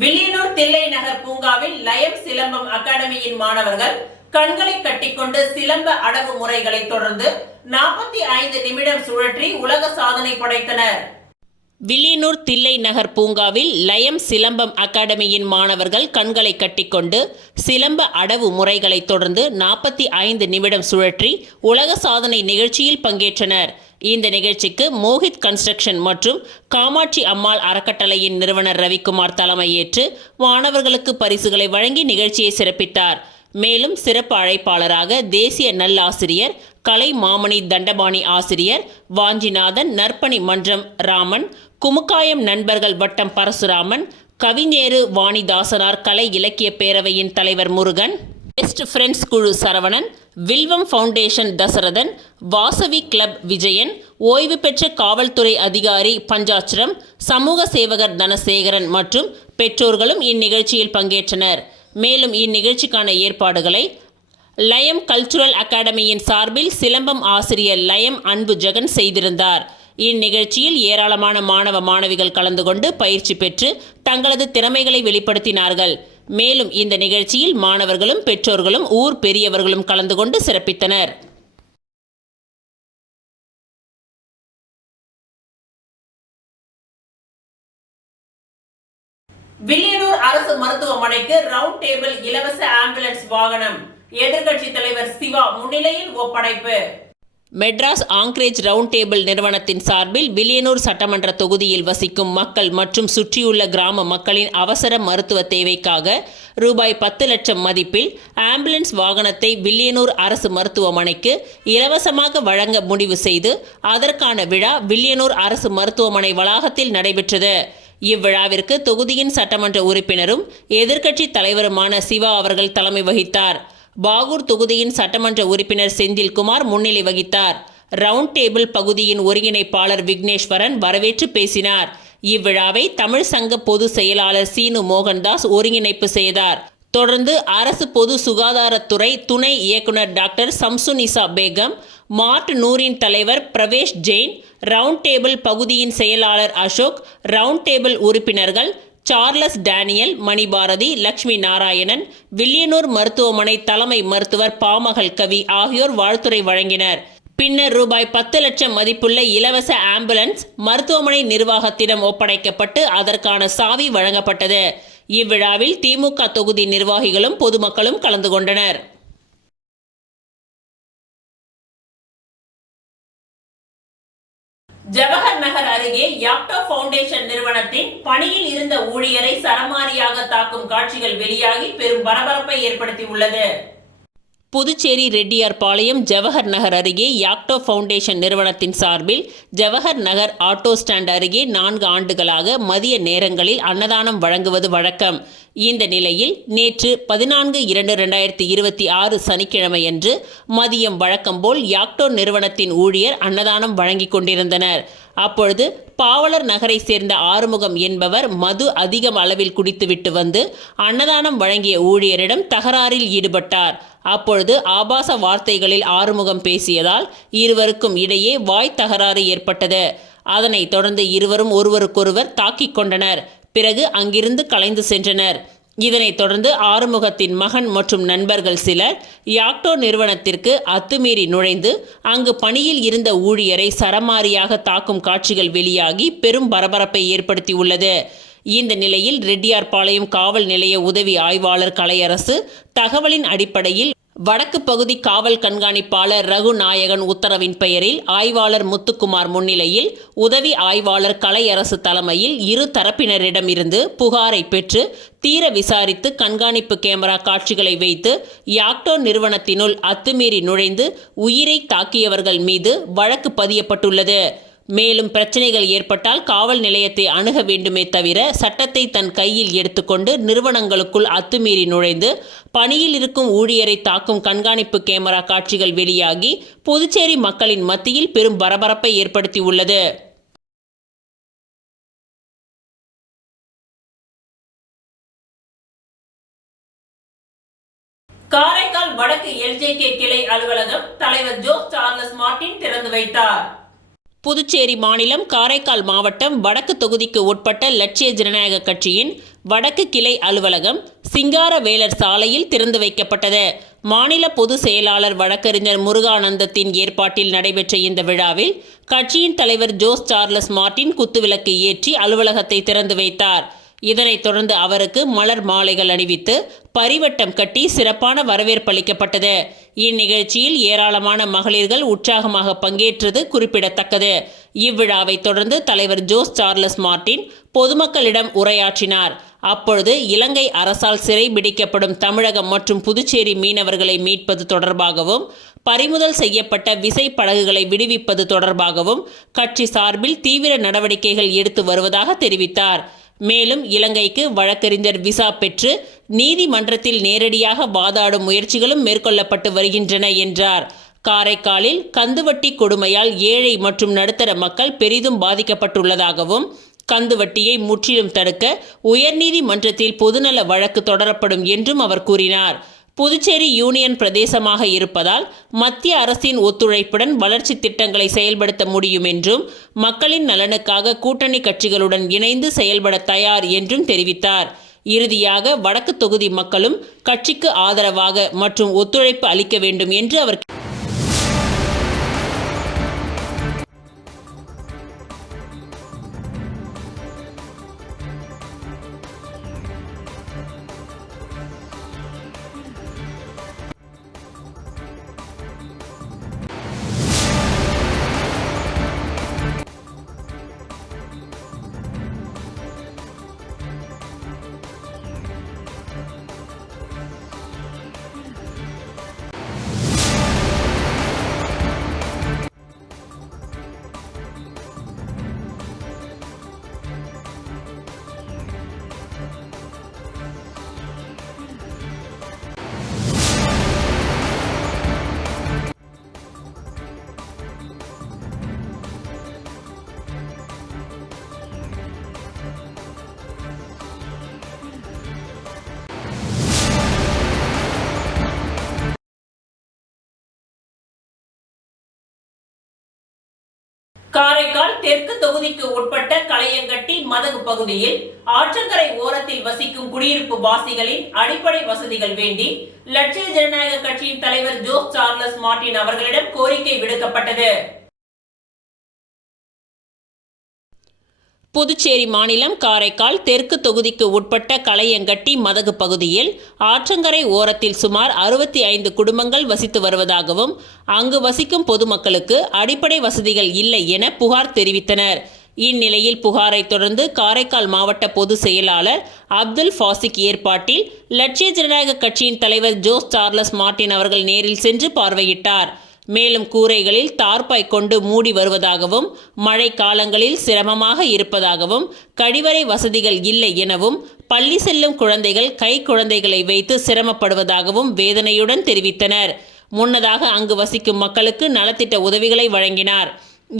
வில்லியனூர் தில்லை நகர் பூங்காவில் லயம் சிலம்பம் அகாடமியின் மாணவர்கள் கண்களை கட்டிக்கொண்டு சிலம்ப அடவு முறைகளை தொடர்ந்து 45 நிமிடம் சுழற்றி உலக சாதனை படைத்தனர். வில்லியனூர் தில்லை நகர் பூங்காவில் லயம் சிலம்பம் அகாடமியின் மாணவர்கள் கண்களை கட்டிக்கொண்டு சிலம்ப அடவு முறைகளை தொடர்ந்து 45 நிமிடம் சுழற்றி உலக சாதனை நிகழ்ச்சியில் பங்கேற்றனர். இந்த நிகழ்ச்சிக்கு மோஹித் கன்ஸ்ட்ரக்ஷன் மற்றும் காமாட்சி அம்மாள் அறக்கட்டளையின் நிறுவனர் ரவிக்குமார் தலைமையேற்று மாணவர்களுக்கு பரிசுகளை வழங்கி நிகழ்ச்சியை சிறப்பித்தார். மேலும் சிறப்பு அழைப்பாளராக தேசிய நல்லாசிரியர், கலை மாமணி தண்டபாணி ஆசிரியர் வாஞ்சிநாதன், நற்பணி மன்றம் ராமன், குமுக்காயம் நண்பர்கள் வட்டம் பரசுராமன், கவிஞேறு வாணிதாசனார் கலை இலக்கிய பேரவையின் தலைவர் முருகன், பெஸ்ட் ஃப்ரெண்ட்ஸ் குழு சரவணன், வில்வம் ஃபவுண்டேஷன் தசரதன், வாசவி கிளப் விஜயன், ஓய்வு பெற்ற காவல்துறை அதிகாரி பஞ்சாட்சரம், சமூக சேவகர் தனசேகரன் மற்றும் பெற்றோர்களும் இந்நிகழ்ச்சியில் பங்கேற்றனர். மேலும் இந்நிகழ்ச்சிக்கான ஏற்பாடுகளை லயம் கல்ச்சுரல் அகாடமியின் சார்பில் சிலம்பம் ஆசிரியர் லயம் அன்பு ஜெகன் செய்திருந்தார். இந்நிகழ்ச்சியில் ஏராளமான மாணவ மாணவிகள் கலந்து கொண்டு பயிற்சி பெற்று தங்களது திறமைகளை வெளிப்படுத்தினார்கள். மேலும் இந்த நிகழ்ச்சியில் மாணவர்களும் பெற்றோர்களும் ஊர் பெரியவர்களும் கலந்து கொண்டு சிறப்பித்தனர். வில்லியனூர் அரசு மருத்துவமனைக்கு ரவுண்ட் டேபிள் இலவச ஆம்புலன்ஸ் வாகனம் எதிர்க்கட்சி தலைவர் சிவா முன்னிலையில் ஒப்படைப்பு. மெட்ராஸ் ஆங்க்ரேஜ் ரவுண்ட் டேபிள் நிறுவனத்தின் சார்பில் வில்லியனூர் சட்டமன்ற தொகுதியில் வசிக்கும் மக்கள் மற்றும் சுற்றியுள்ள கிராம மக்களின் அவசர மருத்துவ தேவைக்காக ரூபாய் 10 லட்சம் மதிப்பில் ஆம்புலன்ஸ் வாகனத்தை வில்லியனூர் அரசு மருத்துவமனைக்கு இலவசமாக வழங்க முடிவு செய்து அதற்கான விழா வில்லியனூர் அரசு மருத்துவமனை வளாகத்தில் நடைபெற்றது. இவ்விழாவிற்கு தொகுதியின் சட்டமன்ற உறுப்பினரும் எதிர்க்கட்சி தலைவருமான சிவா அவர்கள் தலைமை வகித்தார். பாகூர் தொகுதியின் சட்டமன்ற உறுப்பினர் செந்தில்குமார் முன்னிலை வகித்தார். ரவுண்ட் டேபிள் பகுதியின் ஒருங்கிணைப்பாளர் விக்னேஸ்வரன் வரவேற்று பேசினார். இவ்விழாவை தமிழ் சங்க பொதுச் செயலாளர் சீனு மோகன்தாஸ் ஒருங்கிணைப்பு செய்தார். தொடர்ந்து அரசு பொது சுகாதாரத்துறை துணை இயக்குனர் டாக்டர் சம்சுனிசா பேகம், மார்ட் நூரின் தலைவர் பிரவேஷ் ஜெயின், ரவுண்ட் டேபிள் பகுதியின் செயலாளர் அசோக், ரவுண்ட் டேபிள் உறுப்பினர்கள் சார்லஸ் டேனியல், மணிபாரதி, லட்சுமி நாராயணன், வில்லியனூர் மருத்துவமனை தலைமை மருத்துவர் பாமகள் கவி ஆகியோர் வாழ்த்துரை வழங்கினர். பின்னர் ரூபாய் 10 லட்சம் மதிப்புள்ள இலவச ஆம்புலன்ஸ் மருத்துவமனை நிர்வாகத்திடம் ஒப்படைக்கப்பட்டு அதற்கான சாவி வழங்கப்பட்டது. இவ்விழாவில் திமுக தொகுதி நிர்வாகிகளும் பொதுமக்களும் கலந்து கொண்டனர். ஜவஹர் நகர் அருகே யாக்டோ பவுண்டேஷன் நிறுவனத்தின் பணியில் இருந்த ஊழியரை சரமாரியாக தாக்கும் காட்சிகள் வெளியாகி பெரும் பரபரப்பை ஏற்படுத்தியுள்ளது. புதுச்சேரி ரெட்டியார்பாளையம் ஜவஹர் நகர் அருகே யாக்டோ பவுண்டேஷன் நிறுவனத்தின் சார்பில் ஜவஹர் நகர் ஆட்டோ ஸ்டாண்ட் அருகே 4 ஆண்டுகளாக மதிய நேரங்களில் அன்னதானம் வழங்குவது வழக்கம். இந்த நிலையில் நேற்று 14/2/2026 சனிக்கிழமையன்று மதியம் வழக்கம்போல் யாக்டோ நிறுவனத்தின் ஊழியர் அன்னதானம் வழங்கிக் கொண்டிருந்தனர். அப்பொழுது பாவலர் நகரை சேர்ந்த ஆறுமுகம் என்பவர் மது அதிக அளவில் குடித்துவிட்டு வந்து அன்னதானம் வழங்கிய ஊழியரிடம் தகராறில் ஈடுபட்டார். அப்பொழுது ஆபாச வார்த்தைகளில் ஆறுமுகம் பேசியதால் இருவருக்கும் இடையே வாய் தகராறு ஏற்பட்டது. அதனைத் தொடர்ந்து இருவரும் ஒருவருக்கொருவர் தாக்கிக் கொண்டனர். பிறகு அங்கிருந்து கலைந்து சென்றனர். இதனைத் தொடர்ந்து ஆறுமுகத்தின் மகன் மற்றும் நண்பர்கள் சிலர் யாக்டோ நிறுவனத்திற்கு அத்துமீறி நுழைந்து அங்கு பணியில் இருந்த ஊழியரை சரமாரியாக தாக்கும் காட்சிகள் வெளியாகி பெரும் பரபரப்பை ஏற்படுத்தியுள்ளது. இந்த நிலையில் ரெட்டியார்பாளையம் காவல் நிலைய உதவி ஆய்வாளர் கலையரசு தகவலின் அடிப்படையில் வடக்கு பகுதி காவல் கண்காணிப்பாளர் ரகுநாயகன் உத்தரவின் பெயரில் ஆய்வாளர் முத்துக்குமார் முன்னிலையில் உதவி ஆய்வாளர் கலையரசு தலைமையில் இரு தரப்பினரிடமிருந்து புகாரை பெற்று தீர விசாரித்து கண்காணிப்பு கேமரா காட்சிகளை வைத்து யாக்டோ நிறுவனத்தினுள் அத்துமீறி நுழைந்து உயிரை தாக்கியவர்கள் மீது வழக்கு பதியப்பட்டுள்ளது. மேலும் பிரச்சனைகள் ஏற்பட்டால் காவல் நிலையத்தை அணுக வேண்டுமே தவிர சட்டத்தை தன் கையில் எடுத்துக்கொண்டு நிறுவனங்களுக்குள் அத்துமீறி நுழைந்து பணியில் இருக்கும் ஊழியரை தாக்கும் கண்காணிப்பு கேமரா காட்சிகள் வெளியாகி புதுச்சேரி மக்களின் மத்தியில் பெரும் பரபரப்பை ஏற்படுத்தியுள்ளது. காரைக்கால் வடக்கு LJK கிளை அலுவலகம் தலைவர் ஜோஸ் சார்லஸ் மார்ட்டின் திறந்து வைத்தார். புதுச்சேரி மாநிலம் காரைக்கால் மாவட்டம் வடக்கு தொகுதிக்கு உட்பட்ட லட்சிய ஜனநாயக கட்சியின் வடக்கு கிளை அலுவலகம் சிங்காரவேலர் சாலையில் திறந்து வைக்கப்பட்டது. மாநில பொதுச் செயலாளர் வழக்கறிஞர் முருகானந்தத்தின் ஏற்பாட்டில் நடைபெற்ற இந்த விழாவில் கட்சியின் தலைவர் ஜோஸ் சார்லஸ் மார்ட்டின் குத்துவிளக்கு ஏற்றி அலுவலகத்தை திறந்து வைத்தார். இதனைத் தொடர்ந்து அவருக்கு மலர் மாலைகள் அணிவித்து பரிவட்டம் கட்டி சிறப்பான வரவேற்பு அளிக்கப்பட்டது. இந்நிகழ்ச்சியில் ஏராளமான மகளிர்கள் உற்சாகமாக பங்கேற்றது குறிப்பிடத்தக்கது. இவ்விழாவை தொடர்ந்து தலைவர் ஜோஸ் சார்லஸ் மார்ட்டின் பொதுமக்களிடம் உரையாற்றினார். அப்பொழுது இலங்கை அரசால் சிறைபிடிக்கப்படும் தமிழகம் மற்றும் புதுச்சேரி மீனவர்களை மீட்பது தொடர்பாகவும் பறிமுதல் செய்யப்பட்ட விசை படகுகளை விடுவிப்பது தொடர்பாகவும் கட்சி சார்பில் தீவிர நடவடிக்கைகள் எடுத்து வருவதாக தெரிவித்தார். மேலும் இலங்கைக்கு வழக்கறிஞர் விசா பெற்று நீதிமன்றத்தில் நேரடியாக வாதாடும் முயற்சிகளும் மேற்கொள்ளப்பட்டு வருகின்றன என்றார். காரைக்காலில் கந்துவட்டி கொடுமையால் ஏழை மற்றும் நடுத்தர மக்கள் பெரிதும் பாதிக்கப்பட்டுள்ளதாகவும் கந்துவட்டியை முற்றிலும் தடுக்க உயர்நீதிமன்றத்தில் பொதுநல வழக்கு தொடரப்படும் என்றும் அவர் கூறினார். புதுச்சேரி யூனியன் பிரதேசமாக இருப்பதால் மத்திய அரசின் ஒத்துழைப்புடன் வளர்ச்சி திட்டங்களை செயல்படுத்த முடியும் என்றும் மக்களின் நலனுக்காக கூட்டணி கட்சிகளுடன் இணைந்து செயல்பட தயார் என்றும் தெரிவித்தார். இறுதியாக வடக்கு தொகுதி மக்களும் கட்சிக்கு ஆதரவாக மற்றும் ஒத்துழைப்பு அளிக்க வேண்டும் என்று அவர் காரைக்கால் தெற்கு தொகுதிக்கு உட்பட்ட களையங்கட்டி மதகு பகுதியில் ஆற்றங்கரை ஓரத்தில் வசிக்கும் குடியிருப்பு வாசிகளின் அடிப்படை வசதிகள் வேண்டி லட்சிய ஜனநாயக கட்சியின் தலைவர் ஜோஸ் சார்லஸ் மார்டின் அவர்களிடம் கோரிக்கை விடுக்கப்பட்டது. புதுச்சேரி மாநிலம் காரைக்கால் தெற்கு தொகுதிக்கு உட்பட்ட களையங்கட்டி மதகு பகுதியில் ஆற்றங்கரை ஓரத்தில் சுமார் 65 குடும்பங்கள் வசித்து வருவதாகவும் அங்கு வசிக்கும் பொதுமக்களுக்கு அடிப்படை வசதிகள் இல்லை என புகார் தெரிவித்தனர். இந்நிலையில் புகாரை தொடர்ந்து காரைக்கால் மாவட்ட பொதுச் செயலாளர் அப்துல் ஃபாசிக் ஏற்பாட்டில் லட்சிய ஜனநாயக கட்சியின் தலைவர் ஜோஸ் சார்லஸ் மார்டின் அவர்கள் நேரில் சென்று பார்வையிட்டார். மேலும் கூரைகளில் தார்பாய் கொண்டு மூடி வருவதாகவும் மழை காலங்களில் சிரமமாக இருப்பதாகவும் கழிவறை வசதிகள் இல்லை எனவும் பள்ளி செல்லும் குழந்தைகள் கை குழந்தைகளை வைத்து சிரமப்படுவதாகவும் வேதனையுடன் தெரிவித்தனர். முன்னதாக அங்கு வசிக்கும் மக்களுக்கு நலத்திட்ட உதவிகளை வழங்கினார்.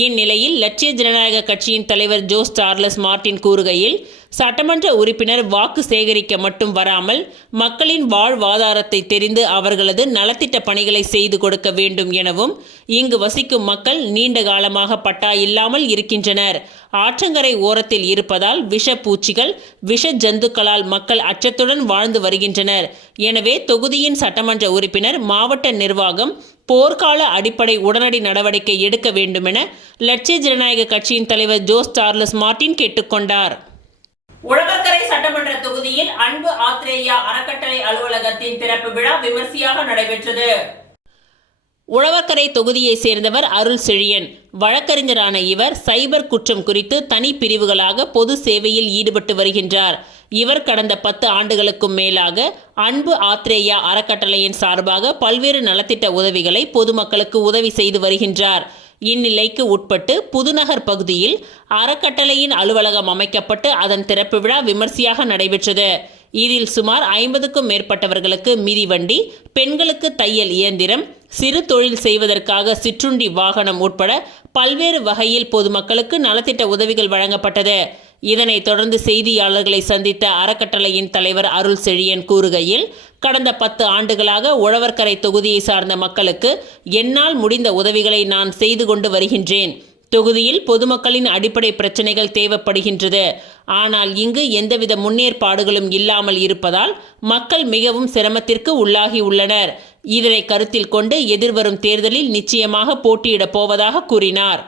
இந்நிலையில் லட்சிய ஜனநாயக கட்சியின் தலைவர் ஜோஸ் சார்லஸ் மார்டின் கூறுகையில், சட்டமன்ற உறுப்பினர் வாக்கு சேகரிக்க மட்டும் வராமல் மக்களின் வாழ்வாதாரத்தை தெரிந்து அவர்களது நலத்திட்ட பணிகளை செய்து கொடுக்க வேண்டும் எனவும், இங்கு வசிக்கும் மக்கள் நீண்ட காலமாக பட்டா இல்லாமல் இருக்கின்றனர். ஆற்றங்கரை ஓரத்தில் இருப்பதால் விஷ பூச்சிகள் விஷ ஜந்துக்களால் மக்கள் அச்சத்துடன் வாழ்ந்து வருகின்றனர். எனவே தொகுதியின் சட்டமன்ற உறுப்பினர் மாவட்ட நிர்வாகம் போர்க்கால அடிப்படை உடனடி நடவடிக்கை எடுக்க வேண்டுமென லட்சிய ஜனநாயக கட்சியின் தலைவர் ஜோஸ் சார்லஸ் மார்டின் கேட்டுக்கொண்டார். உழவர்கரை சட்டமன்ற தொகுதியில் அன்பு ஆத்ரேயா அறக்கட்டளை அலுவலகத்தின் திறப்பு விழா விமர்சையாக நடைபெற்றது. உழவர்கரை தொகுதியை சேர்ந்தவர் அருள் செழியன். வழக்கறிஞரான இவர் சைபர் குற்றம் குறித்து தனி பிரிவுகளாக பொது சேவையில் ஈடுபட்டு வருகின்றார். இவர் கடந்த 10 ஆண்டுகளுக்கும் மேலாக அன்பு ஆத்ரேயா அறக்கட்டளையின் சார்பாக பல்வேறு நலத்திட்ட உதவிகளை பொதுமக்களுக்கு உதவி செய்து வருகின்றார். இந்நிலைக்கு உட்பட்டு புதுநகர் பகுதியில் அறக்கட்டளையின் அலுவலகம் அமைக்கப்பட்டு அதன் திறப்பு விழா விமர்சையாக நடைபெற்றது. இதில் சுமார் 50க்கும் மேற்பட்டவர்களுக்கு மிதிவண்டி, பெண்களுக்கு தையல் இயந்திரம், சிறு தொழில் செய்வதற்காக சிற்றுண்டி வாகனம் உட்பட பல்வேறு வகையில் பொதுமக்களுக்கு நலத்திட்ட உதவிகள் வழங்கப்பட்டது. இதனைத் தொடர்ந்து செய்தியாளர்களை சந்தித்த அறக்கட்டளையின் தலைவர் அருள் செழியன் கூறுகையில், கடந்த 10 ஆண்டுகளாக உழவர்கரை தொகுதியை சார்ந்த மக்களுக்கு என்னால் முடிந்த உதவிகளை நான் செய்து கொண்டு வருகின்றேன். தொகுதியில் பொதுமக்களின் அடிப்படை பிரச்சனைகள் தேவைப்படுகின்றது. ஆனால் இங்கு எந்தவித முன்னேற்பாடுகளும் இல்லாமல் இருப்பதால் மக்கள் மிகவும் சிரமத்திற்கு உள்ளாகி உள்ளனர். இதனை கருத்தில் கொண்டு எதிர்வரும் தேர்தலில் நிச்சயமாக போட்டியிடப் போவதாக கூறினார்.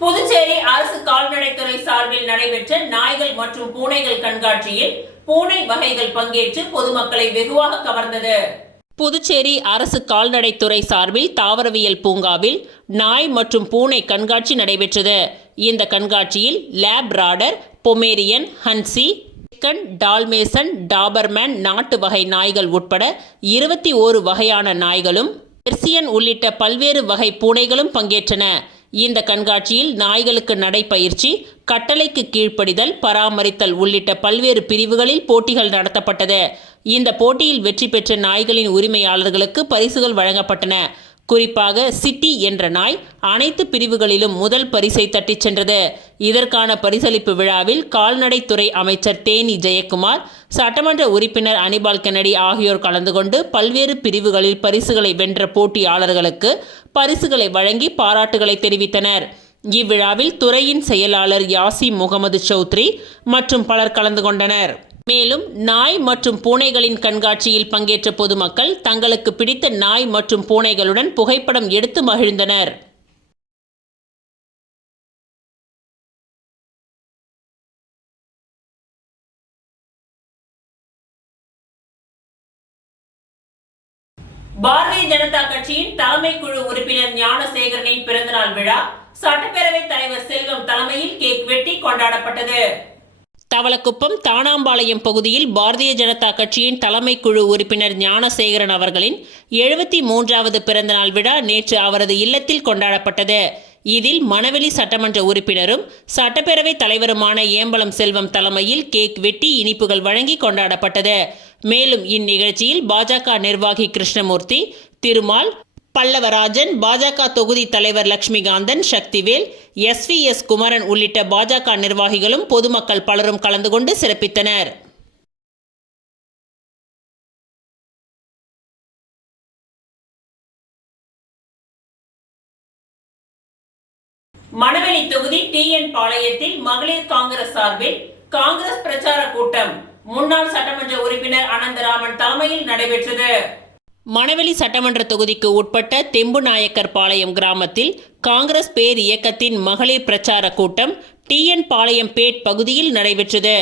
புதுச்சேரி அரசு கால்நடைத்துறை சார்பில் நடைபெற்ற நாய்கள் மற்றும் பூனைகள் கண்காட்சியில் பூனை வகைகள் பங்கேற்று பொதுமக்களை வெகுவாக கவர்ந்தது. புதுச்சேரி அரசு கால்நடைத்துறை சார்பில் தாவரவியல் பூங்காவில் நாய் மற்றும் பூனை கண்காட்சி நடைபெற்றது. இந்த கண்காட்சியில் லேப்ராடர், பொமேரியன், ஹன்சி, சிக்கன், டால்மேசன், டாபர்மேன் நாட்டு வகை நாய்கள் உட்பட 21 வகையான நாய்களும், பெர்சியன் உள்ளிட்ட பல்வேறு வகை பூனைகளும் பங்கேற்றன. இந்த கண்காட்சியில் நாய்களுக்கு நடைப்பயிற்சி, கட்டளைக்கு கீழ்ப்படிதல், பராமரித்தல் உள்ளிட்ட பல்வேறு பிரிவுகளில் போட்டிகள் நடத்தப்பட்டது. இந்த போட்டியில் வெற்றி பெற்ற நாய்களின் உரிமையாளர்களுக்கு பரிசுகள் வழங்கப்பட்டன. குறிப்பாக சிட்டி என்ற நாய் அனைத்து பிரிவுகளிலும் முதல் பரிசை தட்டிச் சென்றது. இதற்கான பரிசளிப்பு விழாவில் கால்நடைத்துறை அமைச்சர் தேனி ஜெயக்குமார், சட்டமன்ற உறுப்பினர் அனிபால் கென்னடி ஆகியோர் கலந்து கொண்டு பல்வேறு பிரிவுகளில் பரிசுகளை வென்ற போட்டியாளர்களுக்கு பரிசுகளை வழங்கி பாராட்டுகளை தெரிவித்தனர். இவ்விழாவில் துறையின் செயலாளர் யாசிம் முகமது சௌத்ரி மற்றும் பலர் கலந்து கொண்டனர். மேலும் நாய் மற்றும் பூனைகளின் கண்காட்சியில் பங்கேற்ற பொதுமக்கள் தங்களுக்கு பிடித்த நாய் மற்றும் பூனைகளுடன் புகைப்படம் எடுத்து மகிழ்ந்தனர். பாரதிய ஜனதா கட்சியின் தலைமை குழு உறுப்பினர் ஞானசேகரனின் பிறந்தநாள் விழா சட்டப்பேரவைத் தலைவர் செல்வம் தலைமையில் கேக் வெட்டி கொண்டாடப்பட்டது. தவளக்குப்பம் தானாம்பாளையம் பகுதியில் பாரதிய ஜனதா கட்சியின் தலைமை குழு உறுப்பினர் ஞானசேகரன் அவர்களின் 73வது பிறந்தநாள் விழா நேற்று அவரது இல்லத்தில் கொண்டாடப்பட்டது. இதில் மணவெளி சட்டமன்ற உறுப்பினரும் சட்டப்பேரவைத் தலைவருமான ஏம்பலம் செல்வம் தலைமையில் கேக் வெட்டி இனிப்புகள் வழங்கி கொண்டாடப்பட்டது. மேலும் இந்நிகழ்ச்சியில் பாஜக நிர்வாகி கிருஷ்ணமூர்த்தி, திருமால், பல்லவராஜன், பாஜக தொகுதி தலைவர் லட்சுமிகாந்தன், சக்திவேல், SVS குமரன் உள்ளிட்ட பாஜக நிர்வாகிகளும் பொதுமக்கள் பலரும் கலந்து கொண்டு சிறப்பித்தனர். மணவெளி தொகுதி TN பாளையத்தில் மகளிர் காங்கிரஸ் சார்பில் காங்கிரஸ் பிரச்சார கூட்டம் முன்னாள் சட்டமன்ற உறுப்பினர் அனந்தராமன் தலைமையில் நடைபெற்றது. மணவெளி சட்டமன்ற தொகுதிக்கு உட்பட்ட தெம்புநாயக்கர் பாளையம் கிராமத்தில் காங்கிரஸ் பேர் இயக்கத்தின் மகளிர் பிரச்சார கூட்டம் TN பாளையம் பேட் பகுதியில் நடைபெற்றது.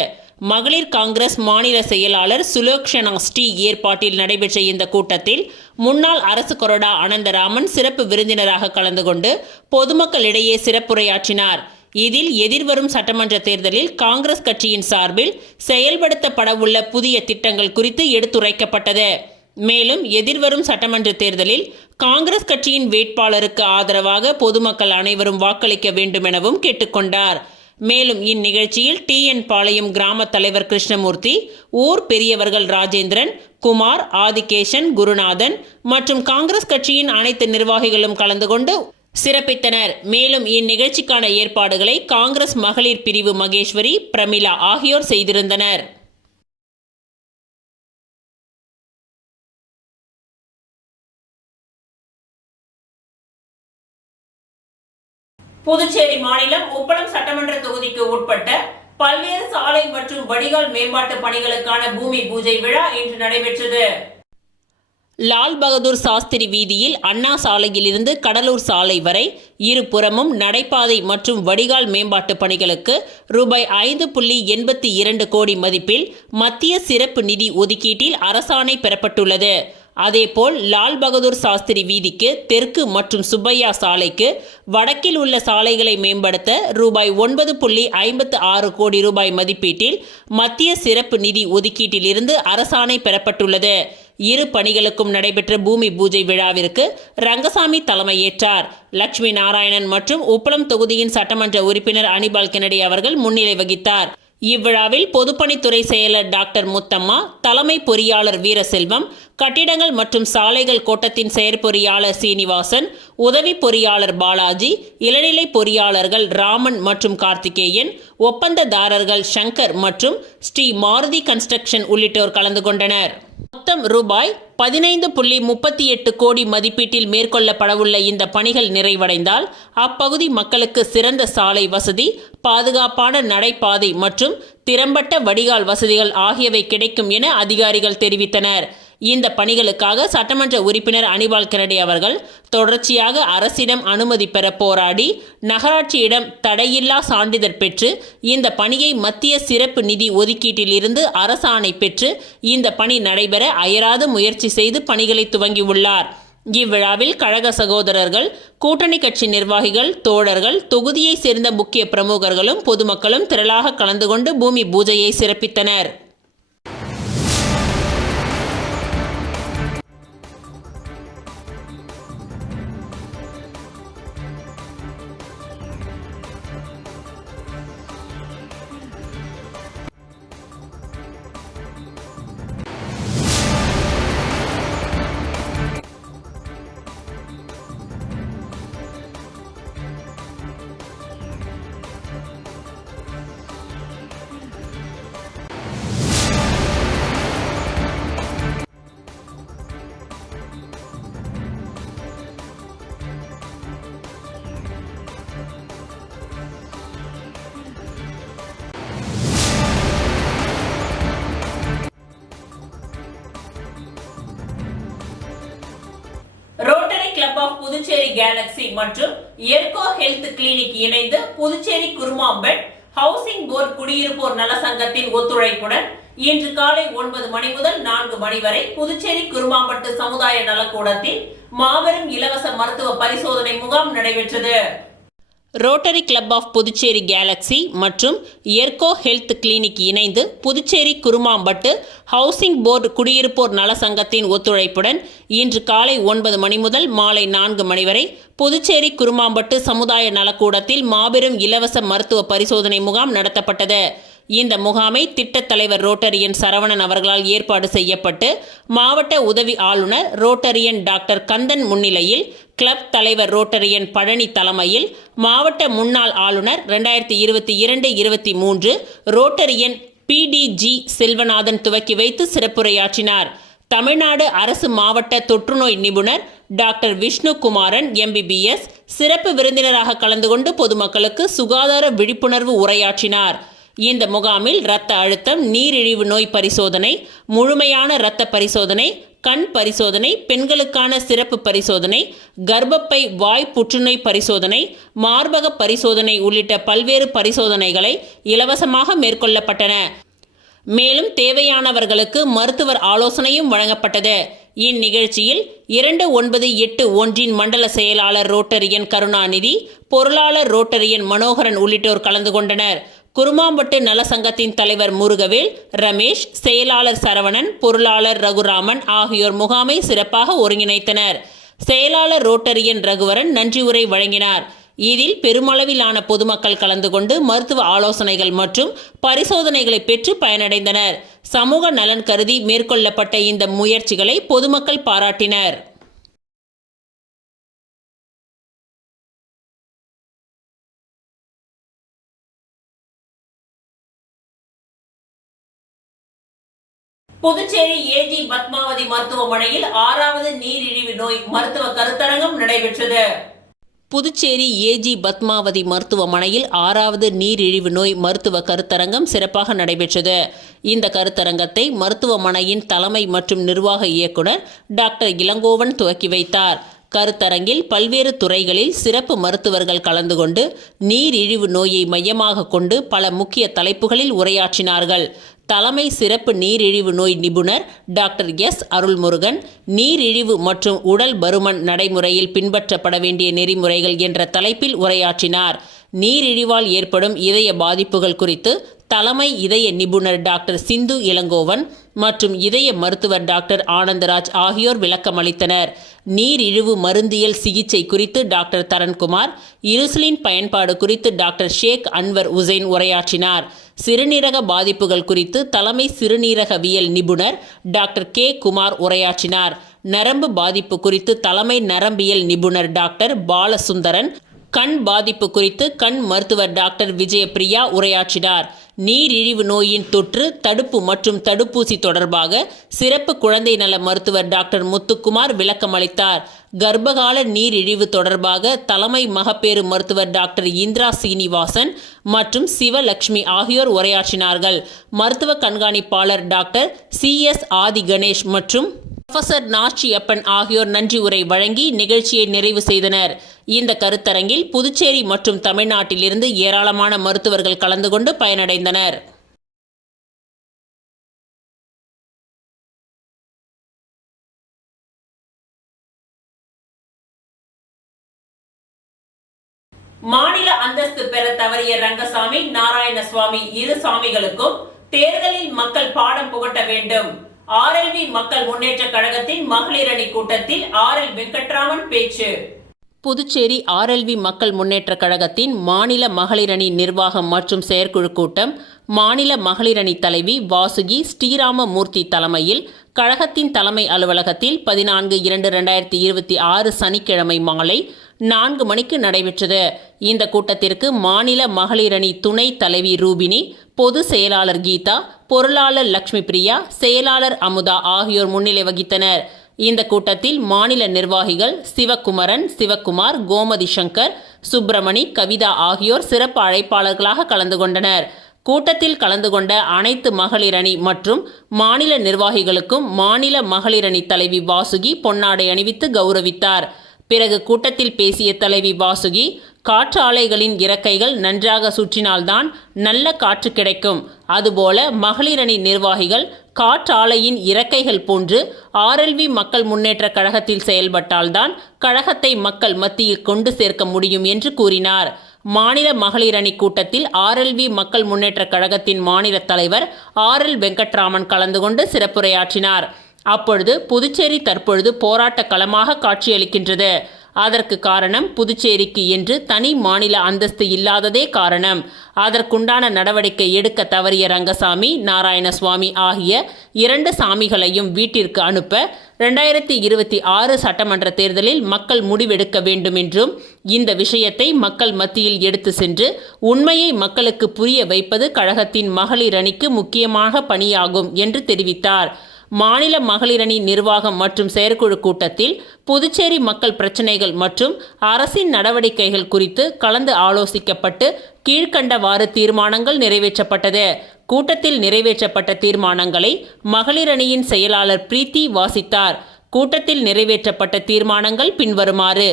மகளிர் காங்கிரஸ் மாநில செயலாளர் சுலோக்ஷனா ஸ்ரீ ஏற்பாட்டில் நடைபெற்ற இந்த கூட்டத்தில் முன்னாள் அரசு கொறடா அனந்தராமன் சிறப்பு விருந்தினராக கலந்து கொண்டு பொதுமக்களிடையே சிறப்புரையாற்றினார். இதில் எதிர்வரும் சட்டமன்ற தேர்தலில் காங்கிரஸ் கட்சியின் சார்பில் செயல்படுத்தப்படவுள்ள புதிய திட்டங்கள் குறித்து எடுத்துரைக்கப்பட்டது. மேலும் எதிர்வரும் சட்டமன்ற தேர்தலில் காங்கிரஸ் கட்சியின் வேட்பாளருக்கு ஆதரவாக பொதுமக்கள் அனைவரும் வாக்களிக்க வேண்டும் எனவும் கேட்டுக்கொண்டார். மேலும் இந்நிகழ்ச்சியில் TN பாளையம் கிராம தலைவர் கிருஷ்ணமூர்த்தி, ஊர் பெரியவர்கள் ராஜேந்திரன், குமார், ஆதிகேசன், குருநாதன் மற்றும் காங்கிரஸ் கட்சியின் அனைத்து நிர்வாகிகளும் கலந்து கொண்டு சிறப்பித்தனர். மேலும் இந்நிகழ்ச்சிக்கான ஏற்பாடுகளை காங்கிரஸ் மகளிர் பிரிவு மகேஸ்வரி, பிரமிளா ஆகியோர் செய்திருந்தனர். புதுச்சேரி மாநிலம் உப்பளம் சட்டமன்ற தொகுதிக்கு உட்பட்ட பல்வேறு சாலை மற்றும் வடிகால் மேம்பாட்டு பணிகளுக்கான பூமி பூஜை விழா இன்று நடைபெற்றது. லால் பகதூர் சாஸ்திரி வீதியில் அண்ணா சாலையிலிருந்து கடலூர் சாலை வரை இருபுறமும் நடைபாதை மற்றும் வடிகால் மேம்பாட்டு பணிகளுக்கு ரூபாய் 5.82 கோடி மதிப்பில் மத்திய சிறப்பு நிதி ஒதுக்கீட்டில் அரசாணை பெறப்பட்டுள்ளது. அதேபோல் லால் பகதூர் சாஸ்திரி வீதிக்கு தெற்கு மற்றும் சுப்பையா சாலைக்கு வடக்கில் உள்ள சாலைகளை மேம்படுத்த ரூபாய் 9.56 கோடி ரூபாய் மதிப்பீட்டில் மத்திய சிறப்பு நிதி ஒதுக்கீட்டில் இருந்து அரசாணை பெறப்பட்டுள்ளது. இரு பணிகளுக்கும் நடைபெற்ற பூமி பூஜை விழாவிற்கு ரங்கசாமி தலைமையேற்றார். லட்சுமி நாராயணன் மற்றும் உப்பளம் தொகுதியின் சட்டமன்ற உறுப்பினர் அனிபால் கென்னடி அவர்கள் முன்னிலை வகித்தார். இவ்விழாவில் பொதுப்பணித்துறை செயலர் டாக்டர் முத்தம்மா, தலைமை பொறியாளர் வீரசெல்வம், கட்டிடங்கள் மற்றும் சாலைகள் கோட்டத்தின் செயற்பொறியாளர் சீனிவாசன், உதவி பொறியாளர் பாலாஜி, இளநிலை பொறியாளர்கள் ராமன் மற்றும் கார்த்திகேயன், ஒப்பந்ததாரர்கள் சங்கர் மற்றும் ஸ்ரீ மாருதி கன்ஸ்ட்ரக்ஷன் உள்ளிட்டோர் கலந்து கொண்டனர். மொத்தம் ரூபாய் 15.38 கோடி மதிப்பீட்டில் மேற்கொள்ளப்படவுள்ள இந்த பணிகள் நிறைவடைந்தால் அப்பகுதி மக்களுக்கு சிறந்த சாலை வசதி, பாதுகாப்பான நடைபாதை மற்றும் திறம்பட்ட வடிகால் வசதிகள் ஆகியவை கிடைக்கும் என அதிகாரிகள் தெரிவித்தனர். இந்த பணிகளுக்காக சட்டமன்ற உறுப்பினர் அனிபால் கென்னடி அவர்கள் தொடர்ச்சியாக அரசிடம் அனுமதி பெற போராடி நகராட்சியிடம் தடையில்லா சான்றிதழ் பெற்று இந்த பணியை மத்திய சிறப்பு நிதி ஒதுக்கீட்டில் இருந்து அரசாணை பெற்று இந்த பணி நடைபெற அயராது முயற்சி செய்து பணிகளை துவங்கியுள்ளார். இவ்விழாவில் கழக சகோதரர்கள், கூட்டணி கட்சி நிர்வாகிகள், தோழர்கள், தொகுதியை சேர்ந்த முக்கிய பிரமுகர்களும் பொதுமக்களும் திரளாக கலந்து கொண்டு பூமி பூஜையை சிறப்பித்தனர். கிளப் ஆஃப் புதுச்சேரி கேலக்ஸி மற்றும் எர்கோ ஹெல்த் கிளினிக் இணைந்து புதுச்சேரி குருமாம்பெட் ஹவுசிங் போர்டு குடியிருப்போர் நல சங்கத்தின் ஒத்துழைப்புடன் இன்று காலை 9 மணி முதல் 4 மணி வரை புதுச்சேரி குருமாம்பட்டு சமுதாய நலக்கூடத்தில் மாபெரும் இலவச மருத்துவ பரிசோதனை முகாம் நடைபெற்றது. Rotary club of Puducherry galaxy மற்றும் எர்கோ ஹெல்த் கிளினிக் இணைந்து புதுச்சேரி குருமாம்பட்டு ஹவுசிங் போர்டு குடியிருப்போர் நல சங்கத்தின் ஒத்துழைப்புடன் இன்று காலை 9 மணி முதல் மாலை 4 மணி வரை புதுச்சேரி குருமாம்பட்டு சமுதாய நலக்கூடத்தில் மாபெரும் இலவச மருத்துவ பரிசோதனை முகாம் நடத்தப்பட்டது. இந்த முகாமை திட்டத் தலைவர் ரோட்டரியன் சரவணன் அவர்களால் ஏற்பாடு செய்யப்பட்டு மாவட்ட உதவி ஆளுநர் ரோட்டரியன் டாக்டர் கந்தன் முன்னிலையில் கிளப் தலைவர் ரோட்டரியன் பழனி தலைமையில் மாவட்ட முன்னாள் ஆளுநர் 2022-23 ரோட்டரியன் PDG செல்வநாதன் துவக்கி வைத்து சிறப்புரையாற்றினார். தமிழ்நாடு அரசு மாவட்ட தொற்றுநோய் நிபுணர் டாக்டர் விஷ்ணு குமாரன் MBBS சிறப்பு விருந்தினராக கலந்து கொண்டு பொதுமக்களுக்கு சுகாதார விழிப்புணர்வு உரையாற்றினார். இந்த முகாமில் இரத்த அழுத்தம், நீரிழிவு நோய் பரிசோதனை, முழுமையான இரத்த பரிசோதனை, கண் பரிசோதனை, பெண்களுக்கான சிறப்பு பரிசோதனை, கர்ப்பப்பை வாய் புற்றுநோய் பரிசோதனை, மார்பக பரிசோதனை உள்ளிட்ட பல்வேறு பரிசோதனைகளை இலவசமாக மேற்கொள்ளப்பட்டன. மேலும் தேவையானவர்களுக்கு மருத்துவர் ஆலோசனையும் வழங்கப்பட்டது. இந்நிகழ்ச்சியில் 2981 மண்டல செயலாளர் ரோட்டரியன் கருணாநிதி, பொருளாளர் ரோட்டரியன் மனோகரன் உள்ளிட்டோர் கலந்து கொண்டனர். குருமாம்பட்டு நல சங்கத்தின் தலைவர் முருகவேல், ரமேஷ், செயலாளர் சரவணன், பொருளாளர் ரகுராமன் ஆகியோர் முகாமை சிறப்பாக ஒருங்கிணைத்தனர். செயலாளர் ரோட்டரியன் ரகுவரன் நன்றி உரை வழங்கினார். இதில் பெருமளவிலான பொதுமக்கள் கலந்து கொண்டு மருத்துவ ஆலோசனைகள் மற்றும் பரிசோதனைகளை பெற்று பயனடைந்தனர். சமூக நலன் கருதி மேற்கொள்ளப்பட்ட இந்த முயற்சிகளை பொதுமக்கள் பாராட்டினர். புதுச்சேரி AG பத்மாவதி மருத்துவமனையில் 6வது நீரிழிவு நோய் மருத்துவ கருத்தரங்கம் நடைபெற்றது. புதுச்சேரி AG பத்மாவதி மருத்துவமனையில் 6வது நீரிழிவு நோய் மருத்துவ கருத்தரங்கம் சிறப்பாக நடைபெற்றது. இந்த கருத்தரங்கத்தை மருத்துவமனையின் தலைமை மற்றும் நிர்வாக இயக்குனர் டாக்டர் இளங்கோவன் துவக்கி வைத்தார். கருத்தரங்கில் பல்வேறு துறைகளில் சிறப்பு மருத்துவர்கள் கலந்து கொண்டு நீரிழிவு நோயை மையமாக கொண்டு பல முக்கிய தலைப்புகளில் உரையாற்றினார்கள். தலைமை சிறப்பு நீரிழிவு நோய் நிபுணர் டாக்டர் அருள்முருகன், நீரிழிவு மற்றும் உடல் பருமன் நடைமுறையில் பின்பற்றப்பட வேண்டிய நெறிமுறைகள் என்ற தலைப்பில் உரையாற்றினார். நீரிழிவால் ஏற்படும் இதய பாதிப்புகள் குறித்து தலைமை இதய நிபுணர் டாக்டர் சிந்து இளங்கோவன் மற்றும் இதய மருத்துவர் டாக்டர் ஆனந்தராஜ் ஆகியோர் விளக்கமளித்தனர். நீரிழிவு மருந்தியல் சிகிச்சை குறித்து டாக்டர் தரண்குமார், இன்சுலின் பயன்பாடு குறித்து டாக்டர் ஷேக் அன்வர் உசைன் உரையாற்றினார். சிறுநீரக பாதிப்புகள் குறித்து தலைமை சிறுநீரகவியல் நிபுணர் டாக்டர் குமார் உரையாற்றினார். நரம்பு பாதிப்பு குறித்து தலைமை நரம்பியல் நிபுணர் டாக்டர் பாலசுந்தரன், கண் பாதிப்பு குறித்து கண் மருத்துவர் டாக்டர் விஜயபிரியா உரையாற்றினார். நீரிழிவு நோயின் தொற்று, தடுப்பு மற்றும் தடுப்பூசி தொடர்பாக சிறப்பு குழந்தை நல மருத்துவர் டாக்டர் முத்துக்குமார் விளக்கமளித்தார். கர்ப்பகால நீரிழிவு தொடர்பாக தலைமை மகப்பேறு மருத்துவர் டாக்டர் இந்திரா சீனிவாசன் மற்றும் சிவலட்சுமி ஆகியோர் உரையாற்றினார்கள். மருத்துவ கண்காணிப்பாளர் டாக்டர் CS ஆதி கணேஷ் மற்றும் புரொஃபசர் நாச்சியப்பன் ஆகியோர் நன்றி உரை வழங்கி நிகழ்ச்சியை நிறைவு செய்தனர். இந்த கருத்தரங்கில் புதுச்சேரி மற்றும் தமிழ்நாட்டிலிருந்து ஏராளமான மருத்துவர்கள் கலந்து கொண்டு பயனடைந்தனர். மாநில அந்தஸ்து பெற தவறிய ரங்கசாமி, நாராயணசுவாமி இரு சாமிகளுக்கும் தேர்தலில் மக்கள் பாடம் புகட்ட வேண்டும். RLV மக்கள் முன்னேற்ற கழகத்தின் மகளிர் அணி கூட்டத்தில் RL வெங்கட்ராமன் பேச்சு. புதுச்சேரி RLV மக்கள் முன்னேற்ற கழகத்தின் மாநில மகளிர் அணி நிர்வாகம் மற்றும் செயற்குழு கூட்டம் மாநில மகளிர் அணி தலைவி வாசுகி ஸ்ரீராமமூர்த்தி தலைமையில் கழகத்தின் தலைமை அலுவலகத்தில் 14/2/2026 சனிக்கிழமை மாலை 4 மணிக்கு நடைபெற்றது. இந்த கூட்டத்திற்கு மாநில மகளிர் அணி துணை தலைவி ரூபினி, பொது செயலாளர் கீதா, பொருளாளர் லட்சுமி பிரியா, செயலாளர் அமுதா ஆகியோர் முன்னிலை வகித்தனர். இந்த கூட்டத்தில் மாநில நிர்வாகிகள் சிவகுமரன், சிவகுமார், கோமதி சங்கர், சுப்பிரமணி, கவிதா ஆகியோர் சிறப்பு அழைப்பாளர்களாக கலந்து கொண்டனர். கூட்டத்தில் கலந்து கொண்ட அனைத்து மகளிர் அணி மற்றும் மாநில நிர்வாகிகளுக்கும் மாநில மகளிர் அணி தலைவி வாசுகி பொன்னாடை அணிவித்து கௌரவித்தார். பிறகு கூட்டத்தில் பேசிய தலைவி வாசுகி, காற்றாலைகளின் இறக்கைகள் நன்றாக சுற்றினால்தான் நல்ல காற்று கிடைக்கும். அதுபோல மகளிர் அணி நிர்வாகிகள் காற்றாலையின் இறக்கைகள் போன்று RLV மக்கள் முன்னேற்ற கழகத்தில் செயல்பட்டால்தான் கழகத்தை மக்கள் மத்தியில் கொண்டு சேர்க்க முடியும் என்று கூறினார். மாநில மகளிர் அணி கூட்டத்தில் RLV மக்கள் முன்னேற்ற கழகத்தின் மாநில தலைவர் RL வெங்கட்ராமன் கலந்து கொண்டு சிறப்புரையாற்றினார். அப்பொழுது புதுச்சேரி தற்பொழுது போராட்ட களமாக காட்சியளிக்கின்றது. அதற்கு காரணம் புதுச்சேரிக்கு என்று தனி மாநில அந்தஸ்து இல்லாததே காரணம். அதற்குண்டான நடவடிக்கை எடுக்க தவறிய ரங்கசாமி, நாராயணசுவாமி ஆகிய 2 சாமிகளையும் வீட்டிற்கு அனுப்ப 2026 சட்டமன்ற தேர்தலில் மக்கள் முடிவெடுக்க வேண்டும் என்றும், இந்த விஷயத்தை மக்கள் மத்தியில் எடுத்து சென்று உண்மையை மக்களுக்கு புரிய வைப்பது கழகத்தின் மகளிர் அணிக்கு முக்கியமாக பணியாகும் என்று தெரிவித்தார். மாநில மகளிரணி நிர்வாகம் மற்றும் செயற்குழு கூட்டத்தில் புதுச்சேரி மக்கள் பிரச்சினைகள் மற்றும் அரசின் நடவடிக்கைகள் குறித்து கலந்து ஆலோசிக்கப்பட்டு கீழ்க்கண்டவாறு தீர்மானங்கள் நிறைவேற்றப்பட்டது. கூட்டத்தில் நிறைவேற்றப்பட்ட தீர்மானங்களை மகளிரணியின் செயலாளர் பிரீத்தி வாசித்தார். கூட்டத்தில் நிறைவேற்றப்பட்ட தீர்மானங்கள் பின்வருமாறு: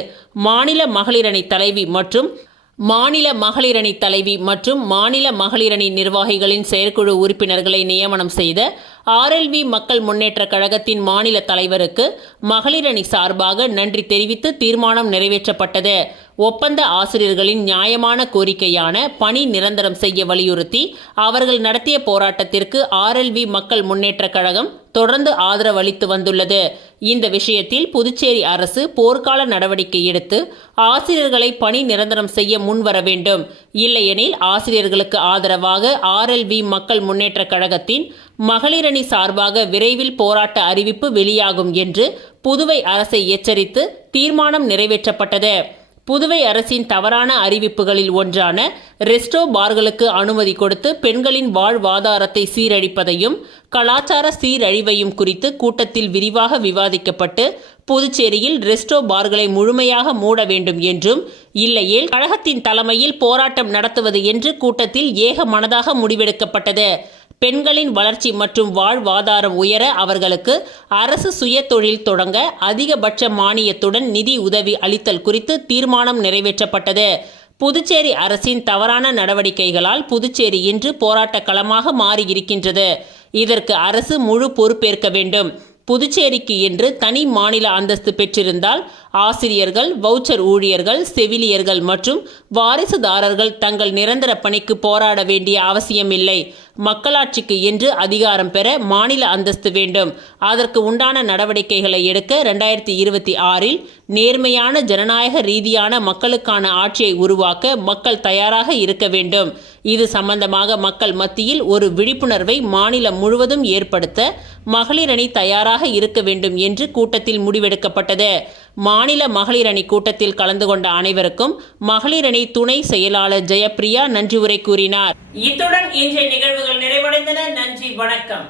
மாநில மகளிரணி தலைவி மற்றும் மாநில மகளிரணி நிர்வாகிகளின் செயற்குழு உறுப்பினர்களை நியமனம் செய்த ஆர்எல்வி மக்கள் முன்னேற்றக் கழகத்தின் மாநில தலைவருக்கு மகளிரணி சார்பாக நன்றி தெரிவித்து தீர்மானம் நிறைவேற்றப்பட்டது. ஒப்பந்த ஆசிரியர்களின் நியாயமான கோரிக்கையான பணி நிரந்தரம் செய்ய வலியுறுத்தி அவர்கள் நடத்திய போராட்டத்திற்கு ஆர்எல்வி மக்கள் முன்னேற்றக் கழகம் தொடர்ந்து ஆதரவு அளித்து வந்துள்ளது. இந்த விஷயத்தில் புதுச்சேரி அரசு போர்க்கால நடவடிக்கை எடுத்து ஆசிரியர்களை பணி நிரந்தரம் செய்ய முன்வர வேண்டும். இல்லையெனில் ஆசிரியர்களுக்கு ஆதரவாக ஆர்எல்வி மக்கள் முன்னேற்றக் கழகத்தின் மகளிரணி சார்பாக விரைவில் போராட்ட அறிவிப்பு வெளியாகும் என்று புதுவை அரசை எச்சரித்து தீர்மானம் நிறைவேற்றப்பட்டது. புதுவை அரசின் தவறான அறிவிப்புகளில் ஒன்றான ரெஸ்டோ பார்களுக்கு அனுமதி கொடுத்து பெண்களின் வாழ்வாதாரத்தை சீரழிப்பதையும் கலாச்சார சீரழிவையும் குறித்து கூட்டத்தில் விரிவாக விவாதிக்கப்பட்டு புதுச்சேரியில் ரெஸ்டோ பார்களை முழுமையாக மூட வேண்டும் என்றும், இல்லையேல் கழகத்தின் தலைமையில் போராட்டம் நடத்துவது என்று கூட்டத்தில் ஏக மனதாக முடிவெடுக்கப்பட்டது. பெண்களின் வளர்ச்சி மற்றும் வாழ்வாதாரம் உயர அவர்களுக்கு அரசு சுய தொழில் தொடங்க அதிகபட்ச மானியத்துடன் நிதி உதவி அளித்தல் குறித்து தீர்மானம் நிறைவேற்றப்பட்டது. புதுச்சேரி அரசின் தவறான நடவடிக்கைகளால் புதுச்சேரி இன்று போராட்ட களமாக மாறியிருக்கின்றது. இதற்கு அரசு முழு பொறுப்பேற்க வேண்டும். புதுச்சேரிக்கு என்று தனி மாநில அந்தஸ்து பெற்றிருந்தால் ஆசிரியர்கள், வவுச்சர் ஊழியர்கள், செவிலியர்கள் மற்றும் வாரிசுதாரர்கள் தங்கள் நிரந்தர பணிக்கு போராட வேண்டிய அவசியமில்லை. மக்களாட்சிக்கு என்று அதிகாரம் பெற மாநில அந்தஸ்து வேண்டும். அதற்கு உண்டான நடவடிக்கைகளை எடுக்க 2026இல் நேர்மையான ஜனநாயக ரீதியான மக்களுக்கான ஆட்சியை உருவாக்க மக்கள் தயாராக இருக்க வேண்டும். இது சம்பந்தமாக மக்கள் மத்தியில் ஒரு விழிப்புணர்வை மாநிலம் முழுவதும் ஏற்படுத்த மகளிரணி தயாராக இருக்க வேண்டும் என்று கூட்டத்தில் முடிவெடுக்கப்பட்டது. மாநில மகளிரணி கூட்டத்தில் கலந்து கொண்ட அனைவருக்கும் மகளிரணி துணை செயலாளர் ஜெயப்பிரியா நன்றி உரை கூறினார். இத்துடன் இன்றைய நிகழ்வுகள் நிறைவடைந்தன. நன்றி, வணக்கம்.